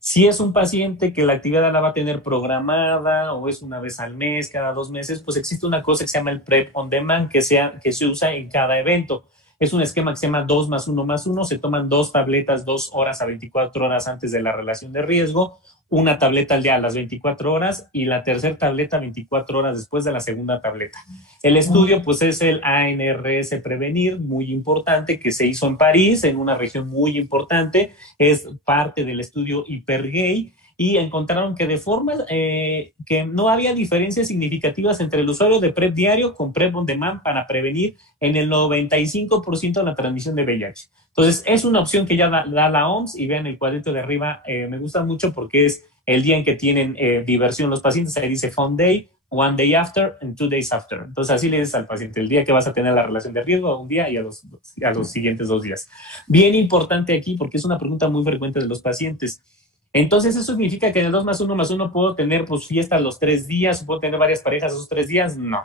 Si es un paciente que la actividad la va a tener programada o es una vez al mes, cada 2 meses, pues existe una cosa que se llama el PrEP on demand que se usa en cada evento. Es un esquema que se llama 2+1+1. Se toman 2 tabletas 2 horas a 24 horas antes de la relación de riesgo, una tableta al día a las 24 horas y la tercera tableta 24 horas después de la segunda tableta. El estudio pues es el ANRS Prevenir, muy importante, que se hizo en París, en una región muy importante. Es parte del estudio Hypergay y encontraron que de forma que no había diferencias significativas entre el usuario de PrEP diario con PrEP on demand para prevenir en el 95% de la transmisión de VIH. Entonces, es una opción que ya da la OMS y vean el cuadrito de arriba, me gusta mucho porque es el día en que tienen diversión los pacientes, ahí dice Fun Day, 1 day after and 2 days after. Entonces, así le dices al paciente el día que vas a tener la relación de riesgo, un día y a los siguientes 2 días. Bien importante aquí porque es una pregunta muy frecuente de los pacientes. Entonces, ¿eso significa que en el 2+1+1 puedo tener pues fiestas los 3 días, puedo tener varias parejas esos 3 días? No.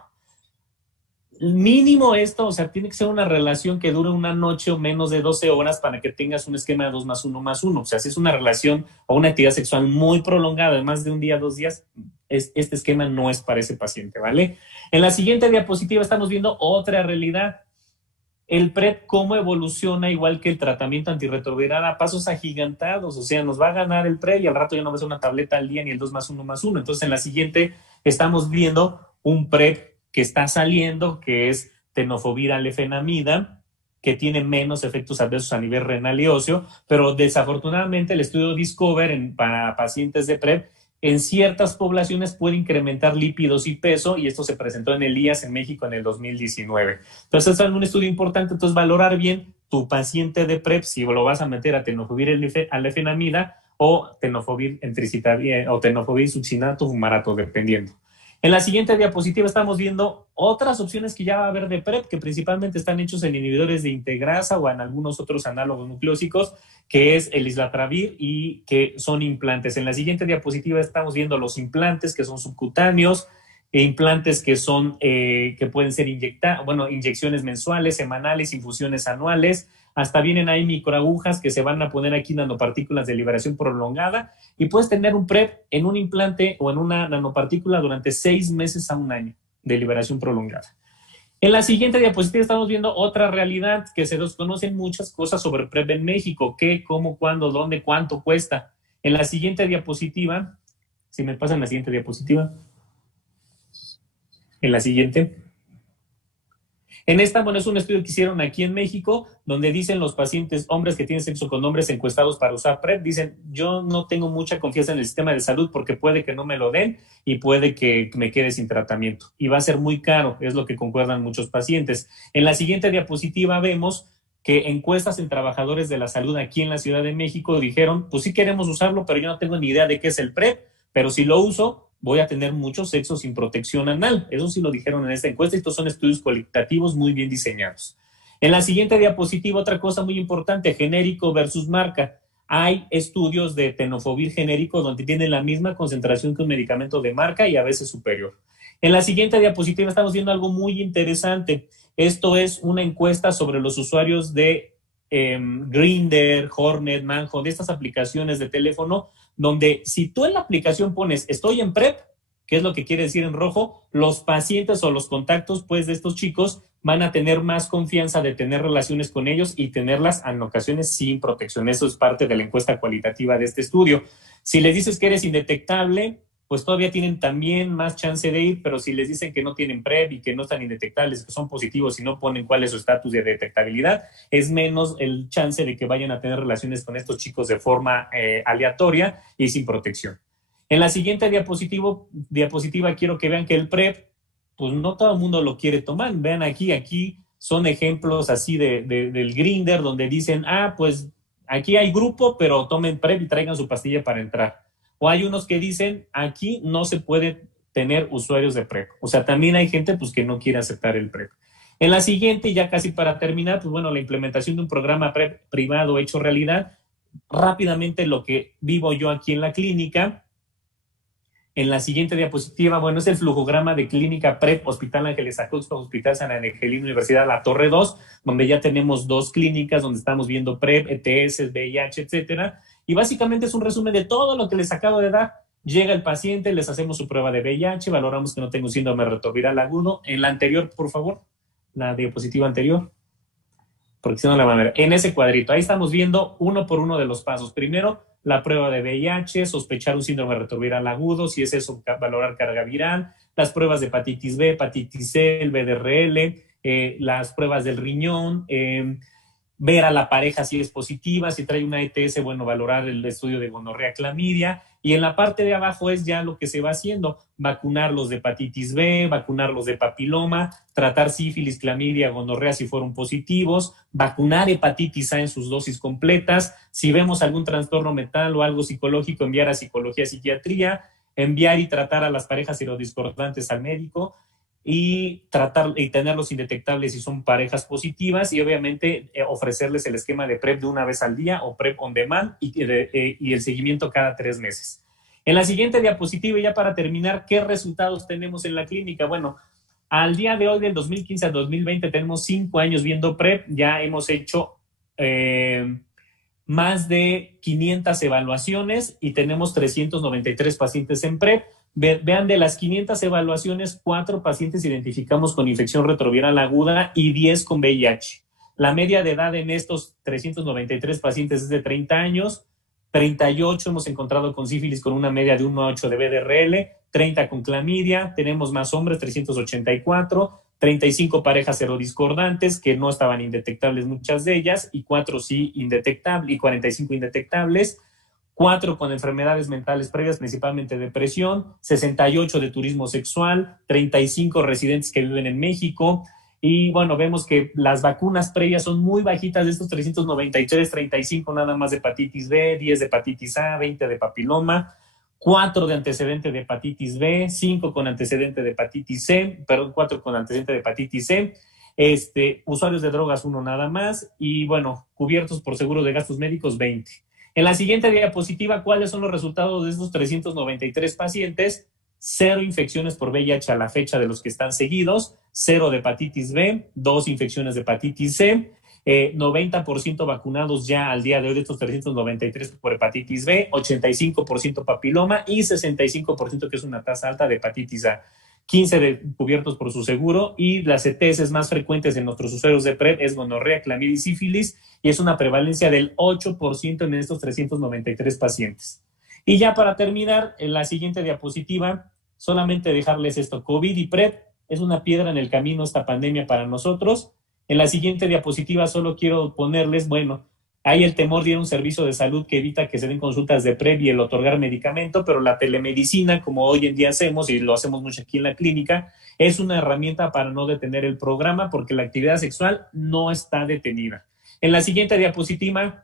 Mínimo esto, o sea, tiene que ser una relación que dure una noche o menos de 12 horas para que tengas un esquema de 2+1+1. O sea, si es una relación o una actividad sexual muy prolongada, de más de un día, 2 días, este esquema no es para ese paciente, ¿vale? En la siguiente diapositiva estamos viendo otra realidad. El PrEP, cómo evoluciona igual que el tratamiento antirretroviral a pasos agigantados. O sea, nos va a ganar el PrEP y al rato ya no va a ser una tableta al día ni el 2+1+1. Entonces, en la siguiente estamos viendo un PrEP que está saliendo, que es tenofovir alefenamida, que tiene menos efectos adversos a nivel renal y óseo, pero desafortunadamente el estudio Discover para pacientes de PrEP en ciertas poblaciones puede incrementar lípidos y peso, y esto se presentó en el IAS en México en el 2019. Entonces, es un estudio importante, entonces valorar bien tu paciente de PrEP, si lo vas a meter a tenofovir alefenamida o tenofovir entricitabina o tenofovir succinato fumarato, dependiendo. En la siguiente diapositiva estamos viendo otras opciones que ya va a haber de PrEP, que principalmente están hechos en inhibidores de integrasa o en algunos otros análogos nucleósicos, que es el islatravir y que son implantes. En la siguiente diapositiva estamos viendo los implantes que son subcutáneos, implantes que son que pueden ser inyecciones mensuales, semanales, infusiones anuales. Hasta vienen ahí microagujas que se van a poner aquí nanopartículas de liberación prolongada y puedes tener un PrEP en un implante o en una nanopartícula durante 6 meses a 1 año de liberación prolongada. En la siguiente diapositiva estamos viendo otra realidad que se desconocen muchas cosas sobre PrEP en México, qué, cómo, cuándo, dónde, cuánto cuesta. En la siguiente diapositiva, si me pasan la siguiente diapositiva, en la siguiente. En esta, es un estudio que hicieron aquí en México, donde dicen los pacientes, hombres que tienen sexo con hombres encuestados para usar PrEP, dicen, yo no tengo mucha confianza en el sistema de salud porque puede que no me lo den y puede que me quede sin tratamiento. Y va a ser muy caro, es lo que concuerdan muchos pacientes. En la siguiente diapositiva vemos que encuestas en trabajadores de la salud aquí en la Ciudad de México dijeron, pues sí queremos usarlo, pero yo no tengo ni idea de qué es el PrEP, pero si lo uso, voy a tener mucho sexo sin protección anal. Eso sí lo dijeron en esta encuesta. Estos son estudios cualitativos muy bien diseñados. En la siguiente diapositiva, otra cosa muy importante, genérico versus marca. Hay estudios de tenofovir genérico donde tienen la misma concentración que un medicamento de marca y a veces superior. En la siguiente diapositiva estamos viendo algo muy interesante. Esto es una encuesta sobre los usuarios de Grindr, Hornet, Manhunt, de estas aplicaciones de teléfono, donde si tú en la aplicación pones estoy en PrEP, que es lo que quiere decir en rojo, los pacientes o los contactos pues de estos chicos van a tener más confianza de tener relaciones con ellos y tenerlas en ocasiones sin protección. Eso es parte de la encuesta cualitativa de este estudio. Si les dices que eres indetectable, pues todavía tienen también más chance de ir, pero si les dicen que no tienen PrEP y que no están indetectables, que son positivos y no ponen cuál es su estatus de detectabilidad, es menos el chance de que vayan a tener relaciones con estos chicos de forma aleatoria y sin protección. En la siguiente diapositiva quiero que vean que el PrEP, pues no todo el mundo lo quiere tomar. Vean aquí son ejemplos así del Grindr, donde dicen, pues aquí hay grupo, pero tomen PrEP y traigan su pastilla para entrar. O hay unos que dicen, aquí no se puede tener usuarios de PrEP. O sea, también hay gente pues que no quiere aceptar el PrEP. En la siguiente, ya casi para terminar, pues bueno, la implementación de un programa PrEP privado hecho realidad. Rápidamente lo que vivo yo aquí en la clínica. En la siguiente diapositiva, bueno, es el flujograma de clínica PrEP, Hospital Ángeles Acosta, Hospital San Angelino, Universidad La Torre 2, donde ya tenemos 2 clínicas donde estamos viendo PrEP, ETS, VIH, etcétera. Y básicamente es un resumen de todo lo que les acabo de dar. Llega el paciente, les hacemos su prueba de VIH, valoramos que no tenga un síndrome retroviral agudo. En la anterior, por favor, la diapositiva anterior, porque si no la van a ver. En ese cuadrito, ahí estamos viendo uno por uno de los pasos. Primero, la prueba de VIH, sospechar un síndrome retroviral agudo, si es eso, valorar carga viral, las pruebas de hepatitis B, hepatitis C, el VDRL, las pruebas del riñón, ver a la pareja si es positiva, si trae una ETS, bueno, valorar el estudio de gonorrea, clamidia, y en la parte de abajo es ya lo que se va haciendo, vacunarlos de hepatitis B, vacunarlos de papiloma, tratar sífilis, clamidia, gonorrea si fueron positivos, vacunar hepatitis A en sus dosis completas, si vemos algún trastorno mental o algo psicológico, enviar a psicología, psiquiatría, enviar y tratar a las parejas serodiscordantes al médico, y tratar y tenerlos indetectables si son parejas positivas, y obviamente ofrecerles el esquema de PrEP de una vez al día o PrEP on demand y el seguimiento cada 3 meses. En la siguiente diapositiva, ya para terminar, ¿qué resultados tenemos en la clínica? Bueno, al día de hoy, del 2015 al 2020, tenemos 5 años viendo PrEP, ya hemos hecho más de 500 evaluaciones y tenemos 393 pacientes en PrEP. Vean, de las 500 evaluaciones, 4 pacientes identificamos con infección retroviral aguda y 10 con VIH. La media de edad en estos 393 pacientes es de 30 años, 38 hemos encontrado con sífilis con una media de 1,8 de VDRL, 30 con clamidia, tenemos más hombres, 384, 35 parejas serodiscordantes que no estaban indetectables muchas de ellas, y 4 sí indetectables, y 45 indetectables, 4 con enfermedades mentales previas, principalmente depresión, 68 de turismo sexual, 35 residentes que viven en México. Y bueno, vemos que las vacunas previas son muy bajitas, de estos 393, 35 nada más de hepatitis B, 10 de hepatitis A, 20 de papiloma, 4 de antecedente de hepatitis B, 5 con antecedente de hepatitis C, 4 con antecedente de hepatitis C, usuarios de drogas 1 nada más, y bueno, cubiertos por seguro de gastos médicos 20. En la siguiente diapositiva, ¿cuáles son los resultados de estos 393 pacientes? 0 infecciones por VIH a la fecha de los que están seguidos, 0 de hepatitis B, 2 infecciones de hepatitis C, 90% vacunados ya al día de hoy de estos 393 por hepatitis B, 85% papiloma y 65%, que es una tasa alta, de hepatitis A. 15 cubiertos por su seguro, y las ETS más frecuentes en nuestros usuarios de PrEP es gonorrea, clamidia y sífilis, y es una prevalencia del 8% en estos 393 pacientes. Y ya para terminar, en la siguiente diapositiva, solamente dejarles esto: COVID y PrEP es una piedra en el camino esta pandemia para nosotros. En la siguiente diapositiva solo quiero ponerles, bueno, hay el temor de ir a un servicio de salud que evita que se den consultas de PrEP y el otorgar medicamento, pero la telemedicina, como hoy en día hacemos, y lo hacemos mucho aquí en la clínica, es una herramienta para no detener el programa, porque la actividad sexual no está detenida. En la siguiente diapositiva,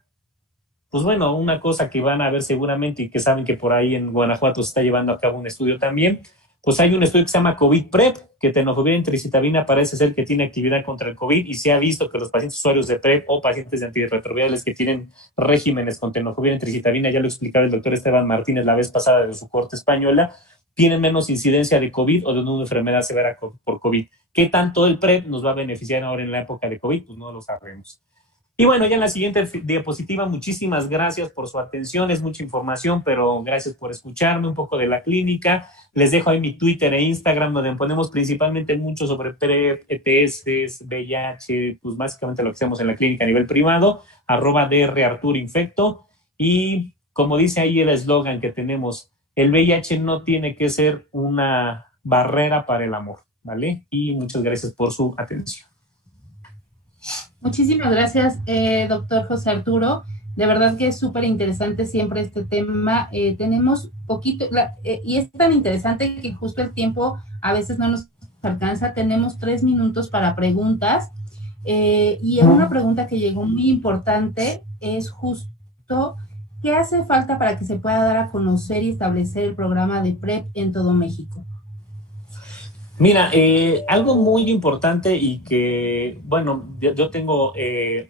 pues bueno, una cosa que van a ver seguramente y que saben que por ahí en Guanajuato se está llevando a cabo un estudio también, pues hay un estudio que se llama COVID PrEP, que tenofovir en tricitabina parece ser que tiene actividad contra el COVID, y se ha visto que los pacientes usuarios de PrEP o pacientes de antirretrovirales que tienen regímenes con tenofovir en tricitabina, ya lo explicaba el doctor Esteban Martínez la vez pasada de su corte española, tienen menos incidencia de COVID o de una enfermedad severa por COVID. ¿Qué tanto el PrEP nos va a beneficiar ahora en la época de COVID? Pues no lo sabemos. Y bueno, ya en la siguiente diapositiva, muchísimas gracias por su atención, es mucha información, pero gracias por escucharme un poco de la clínica. Les dejo ahí mi Twitter e Instagram, donde ponemos principalmente mucho sobre PrEP, ETS, VIH, pues básicamente lo que hacemos en la clínica a nivel privado, @drarturoinfecto. Y como dice ahí el eslogan que tenemos, el VIH no tiene que ser una barrera para el amor, ¿vale? Y muchas gracias por su atención. Muchísimas gracias, doctor José Arturo. De verdad que es súper interesante siempre este tema. Tenemos poquito, y es tan interesante que justo el tiempo a veces no nos alcanza. Tenemos 3 minutos para preguntas. Y una pregunta que llegó muy importante es justo, ¿qué hace falta para que se pueda dar a conocer y establecer el programa de PrEP en todo México? Mira, algo muy importante y que, bueno, yo tengo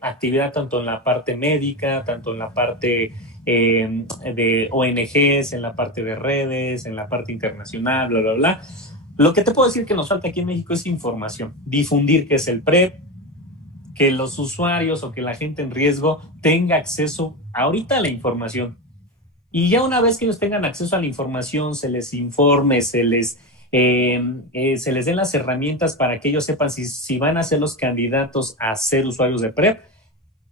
actividad tanto en la parte médica, tanto en la parte de ONGs, en la parte de redes, en la parte internacional, bla, bla, bla. Lo que te puedo decir que nos falta aquí en México es información, difundir qué es el PrEP, que los usuarios o que la gente en riesgo tenga acceso ahorita a la información. Y ya una vez que ellos tengan acceso a la información, se les informe, se les den las herramientas para que ellos sepan si van a ser los candidatos a ser usuarios de PrEP.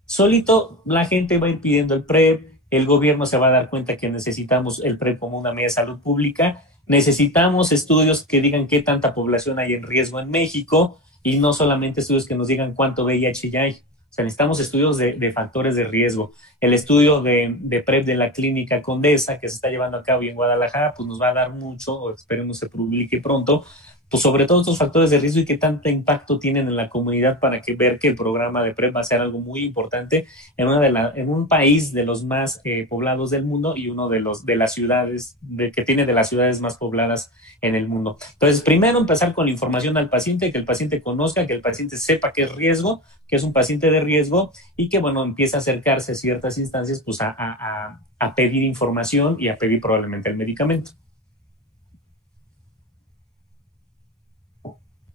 Solito la gente va a ir pidiendo el PrEP, el gobierno se va a dar cuenta que necesitamos el PrEP como una medida de salud pública, necesitamos estudios que digan qué tanta población hay en riesgo en México y no solamente estudios que nos digan cuánto VIH ya hay. O sea, necesitamos estudios de factores de riesgo. El estudio de PrEP de la clínica Condesa que se está llevando a cabo en Guadalajara, pues nos va a dar mucho, o esperemos se publique pronto, pues sobre todo estos factores de riesgo y qué tanto impacto tienen en la comunidad para ver que el programa de PrEP va a ser algo muy importante en un país de los más poblados del mundo y uno de las ciudades, que tiene de las ciudades más pobladas en el mundo. Entonces, primero empezar con la información al paciente, que el paciente conozca, que el paciente sepa qué es riesgo, que es un paciente de riesgo y que, bueno, empiece a acercarse a ciertas instancias pues a pedir información y a pedir probablemente el medicamento.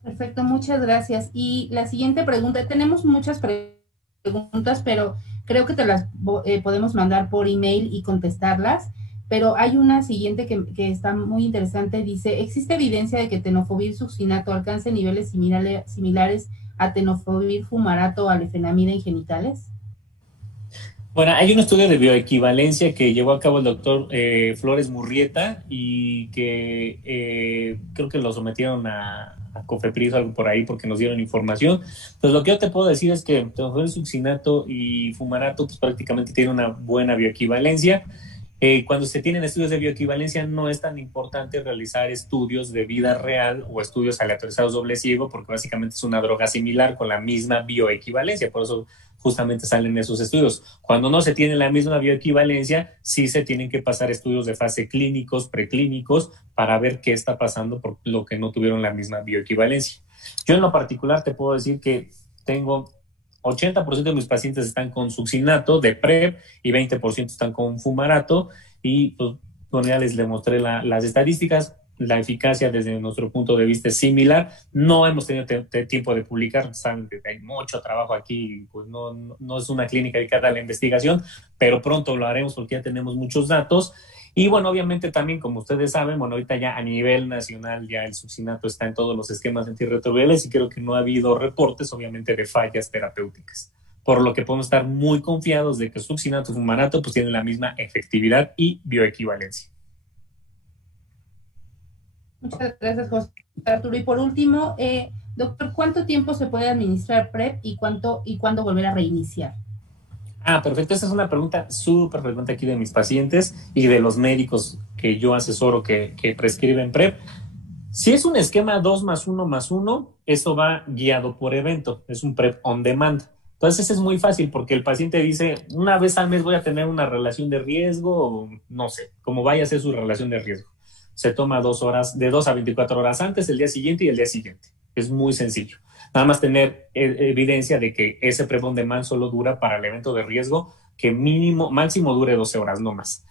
Perfecto, muchas gracias. Y la siguiente pregunta, tenemos muchas preguntas, pero creo que te las podemos mandar por email y contestarlas, pero hay una siguiente que está muy interesante, dice, ¿existe evidencia de que tenofovir succinato alcance niveles similares a tenofovir fumarato o a lefenamida en genitales? Bueno, hay un estudio de bioequivalencia que llevó a cabo el doctor Flores Murrieta y que creo que lo sometieron a Cofepris o algo por ahí porque nos dieron información. Entonces, lo que yo te puedo decir es que tenofovir succinato y fumarato pues prácticamente tienen una buena bioequivalencia. Cuando se tienen estudios de bioequivalencia no es tan importante realizar estudios de vida real o estudios aleatorizados doble ciego porque básicamente es una droga similar con la misma bioequivalencia, por eso justamente salen esos estudios. Cuando no se tiene la misma bioequivalencia, sí se tienen que pasar estudios de fase clínicos, preclínicos, para ver qué está pasando por lo que no tuvieron la misma bioequivalencia. Yo en lo particular te puedo decir que tengo 80% de mis pacientes están con succinato de PrEP y 20% están con fumarato y pues, bueno, ya les demostré las estadísticas. La eficacia desde nuestro punto de vista es similar. No hemos tenido tiempo de publicar, saben que hay mucho trabajo aquí, pues no es una clínica dedicada a la investigación, pero pronto lo haremos porque ya tenemos muchos datos. Y bueno, obviamente también, como ustedes saben, bueno, ahorita ya a nivel nacional ya el succinato está en todos los esquemas antirretrovirales y creo que no ha habido reportes, obviamente, de fallas terapéuticas. Por lo que podemos estar muy confiados de que succinato y fumarato pues tienen la misma efectividad y bioequivalencia. Muchas gracias, José Arturo. Y por último, doctor, ¿cuánto tiempo se puede administrar PrEP y cuándo volver a reiniciar? Perfecto. Esa es una pregunta súper frecuente aquí de mis pacientes y de los médicos que yo asesoro que prescriben PrEP. Si es un esquema 2+1+1, eso va guiado por evento. Es un PrEP on demand. Entonces es muy fácil porque el paciente dice, una vez al mes voy a tener una relación de riesgo o no sé, cómo vaya a ser su relación de riesgo. Se toma 2 horas, de 2 a 24 horas antes, el día siguiente y el día siguiente. Es muy sencillo. Nada más tener evidencia de que ese PrEP on demand solo dura para el evento de riesgo, que máximo dure 12 horas, no más.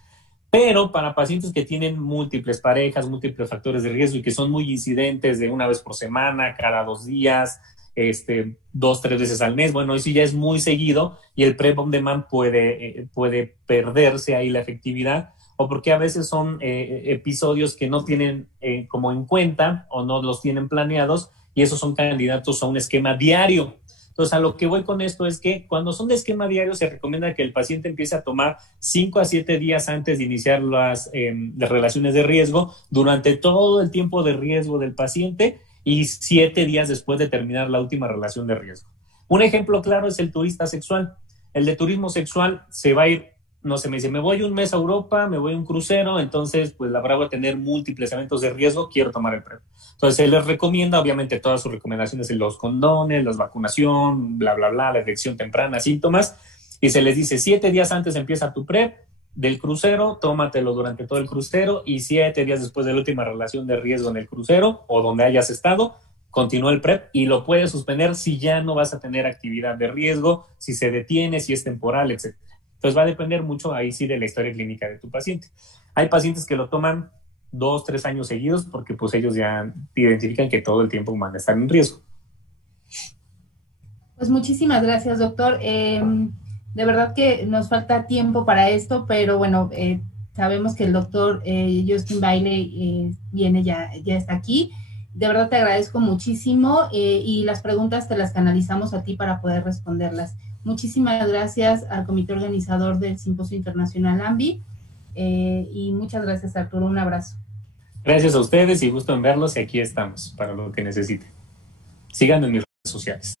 Pero para pacientes que tienen múltiples parejas, múltiples factores de riesgo y que son muy incidentes de una vez por semana, cada 2 días, 2, 3 veces al mes. Bueno, eso ya es muy seguido y el PrEP on demand puede perderse ahí la efectividad, o porque a veces son episodios que no tienen como en cuenta o no los tienen planeados, y esos son candidatos a un esquema diario. Entonces, a lo que voy con esto es que cuando son de esquema diario se recomienda que el paciente empiece a tomar 5 a 7 días antes de iniciar las relaciones de riesgo, durante todo el tiempo de riesgo del paciente, y 7 días después de terminar la última relación de riesgo. Un ejemplo claro es el turista sexual. El de turismo sexual se va a ir, no sé, me dice, me voy un mes a Europa, me voy a un crucero, entonces pues la verdad voy a tener múltiples eventos de riesgo, quiero tomar el PrEP. Entonces se les recomienda, obviamente todas sus recomendaciones, los condones, la vacunación, bla, bla, bla, la detección temprana, síntomas, y se les dice 7 días antes empieza tu PrEP del crucero, tómatelo durante todo el crucero, y 7 días después de la última relación de riesgo en el crucero o donde hayas estado, continúa el PrEP y lo puedes suspender si ya no vas a tener actividad de riesgo, si se detiene, si es temporal, etc. Entonces va a depender mucho ahí sí de la historia clínica de tu paciente. Hay pacientes que lo toman 2, 3 años seguidos porque pues ellos ya identifican que todo el tiempo van a estar en riesgo. Pues muchísimas gracias, doctor. De verdad que nos falta tiempo para esto, pero bueno, sabemos que el doctor Justin Bailey viene, ya está aquí. De verdad te agradezco muchísimo y las preguntas te las canalizamos a ti para poder responderlas. Muchísimas gracias al comité organizador del Simposio Internacional AMBI y muchas gracias, Arturo. Un abrazo. Gracias a ustedes y gusto en verlos, y aquí estamos para lo que necesiten. Síganme en mis redes sociales.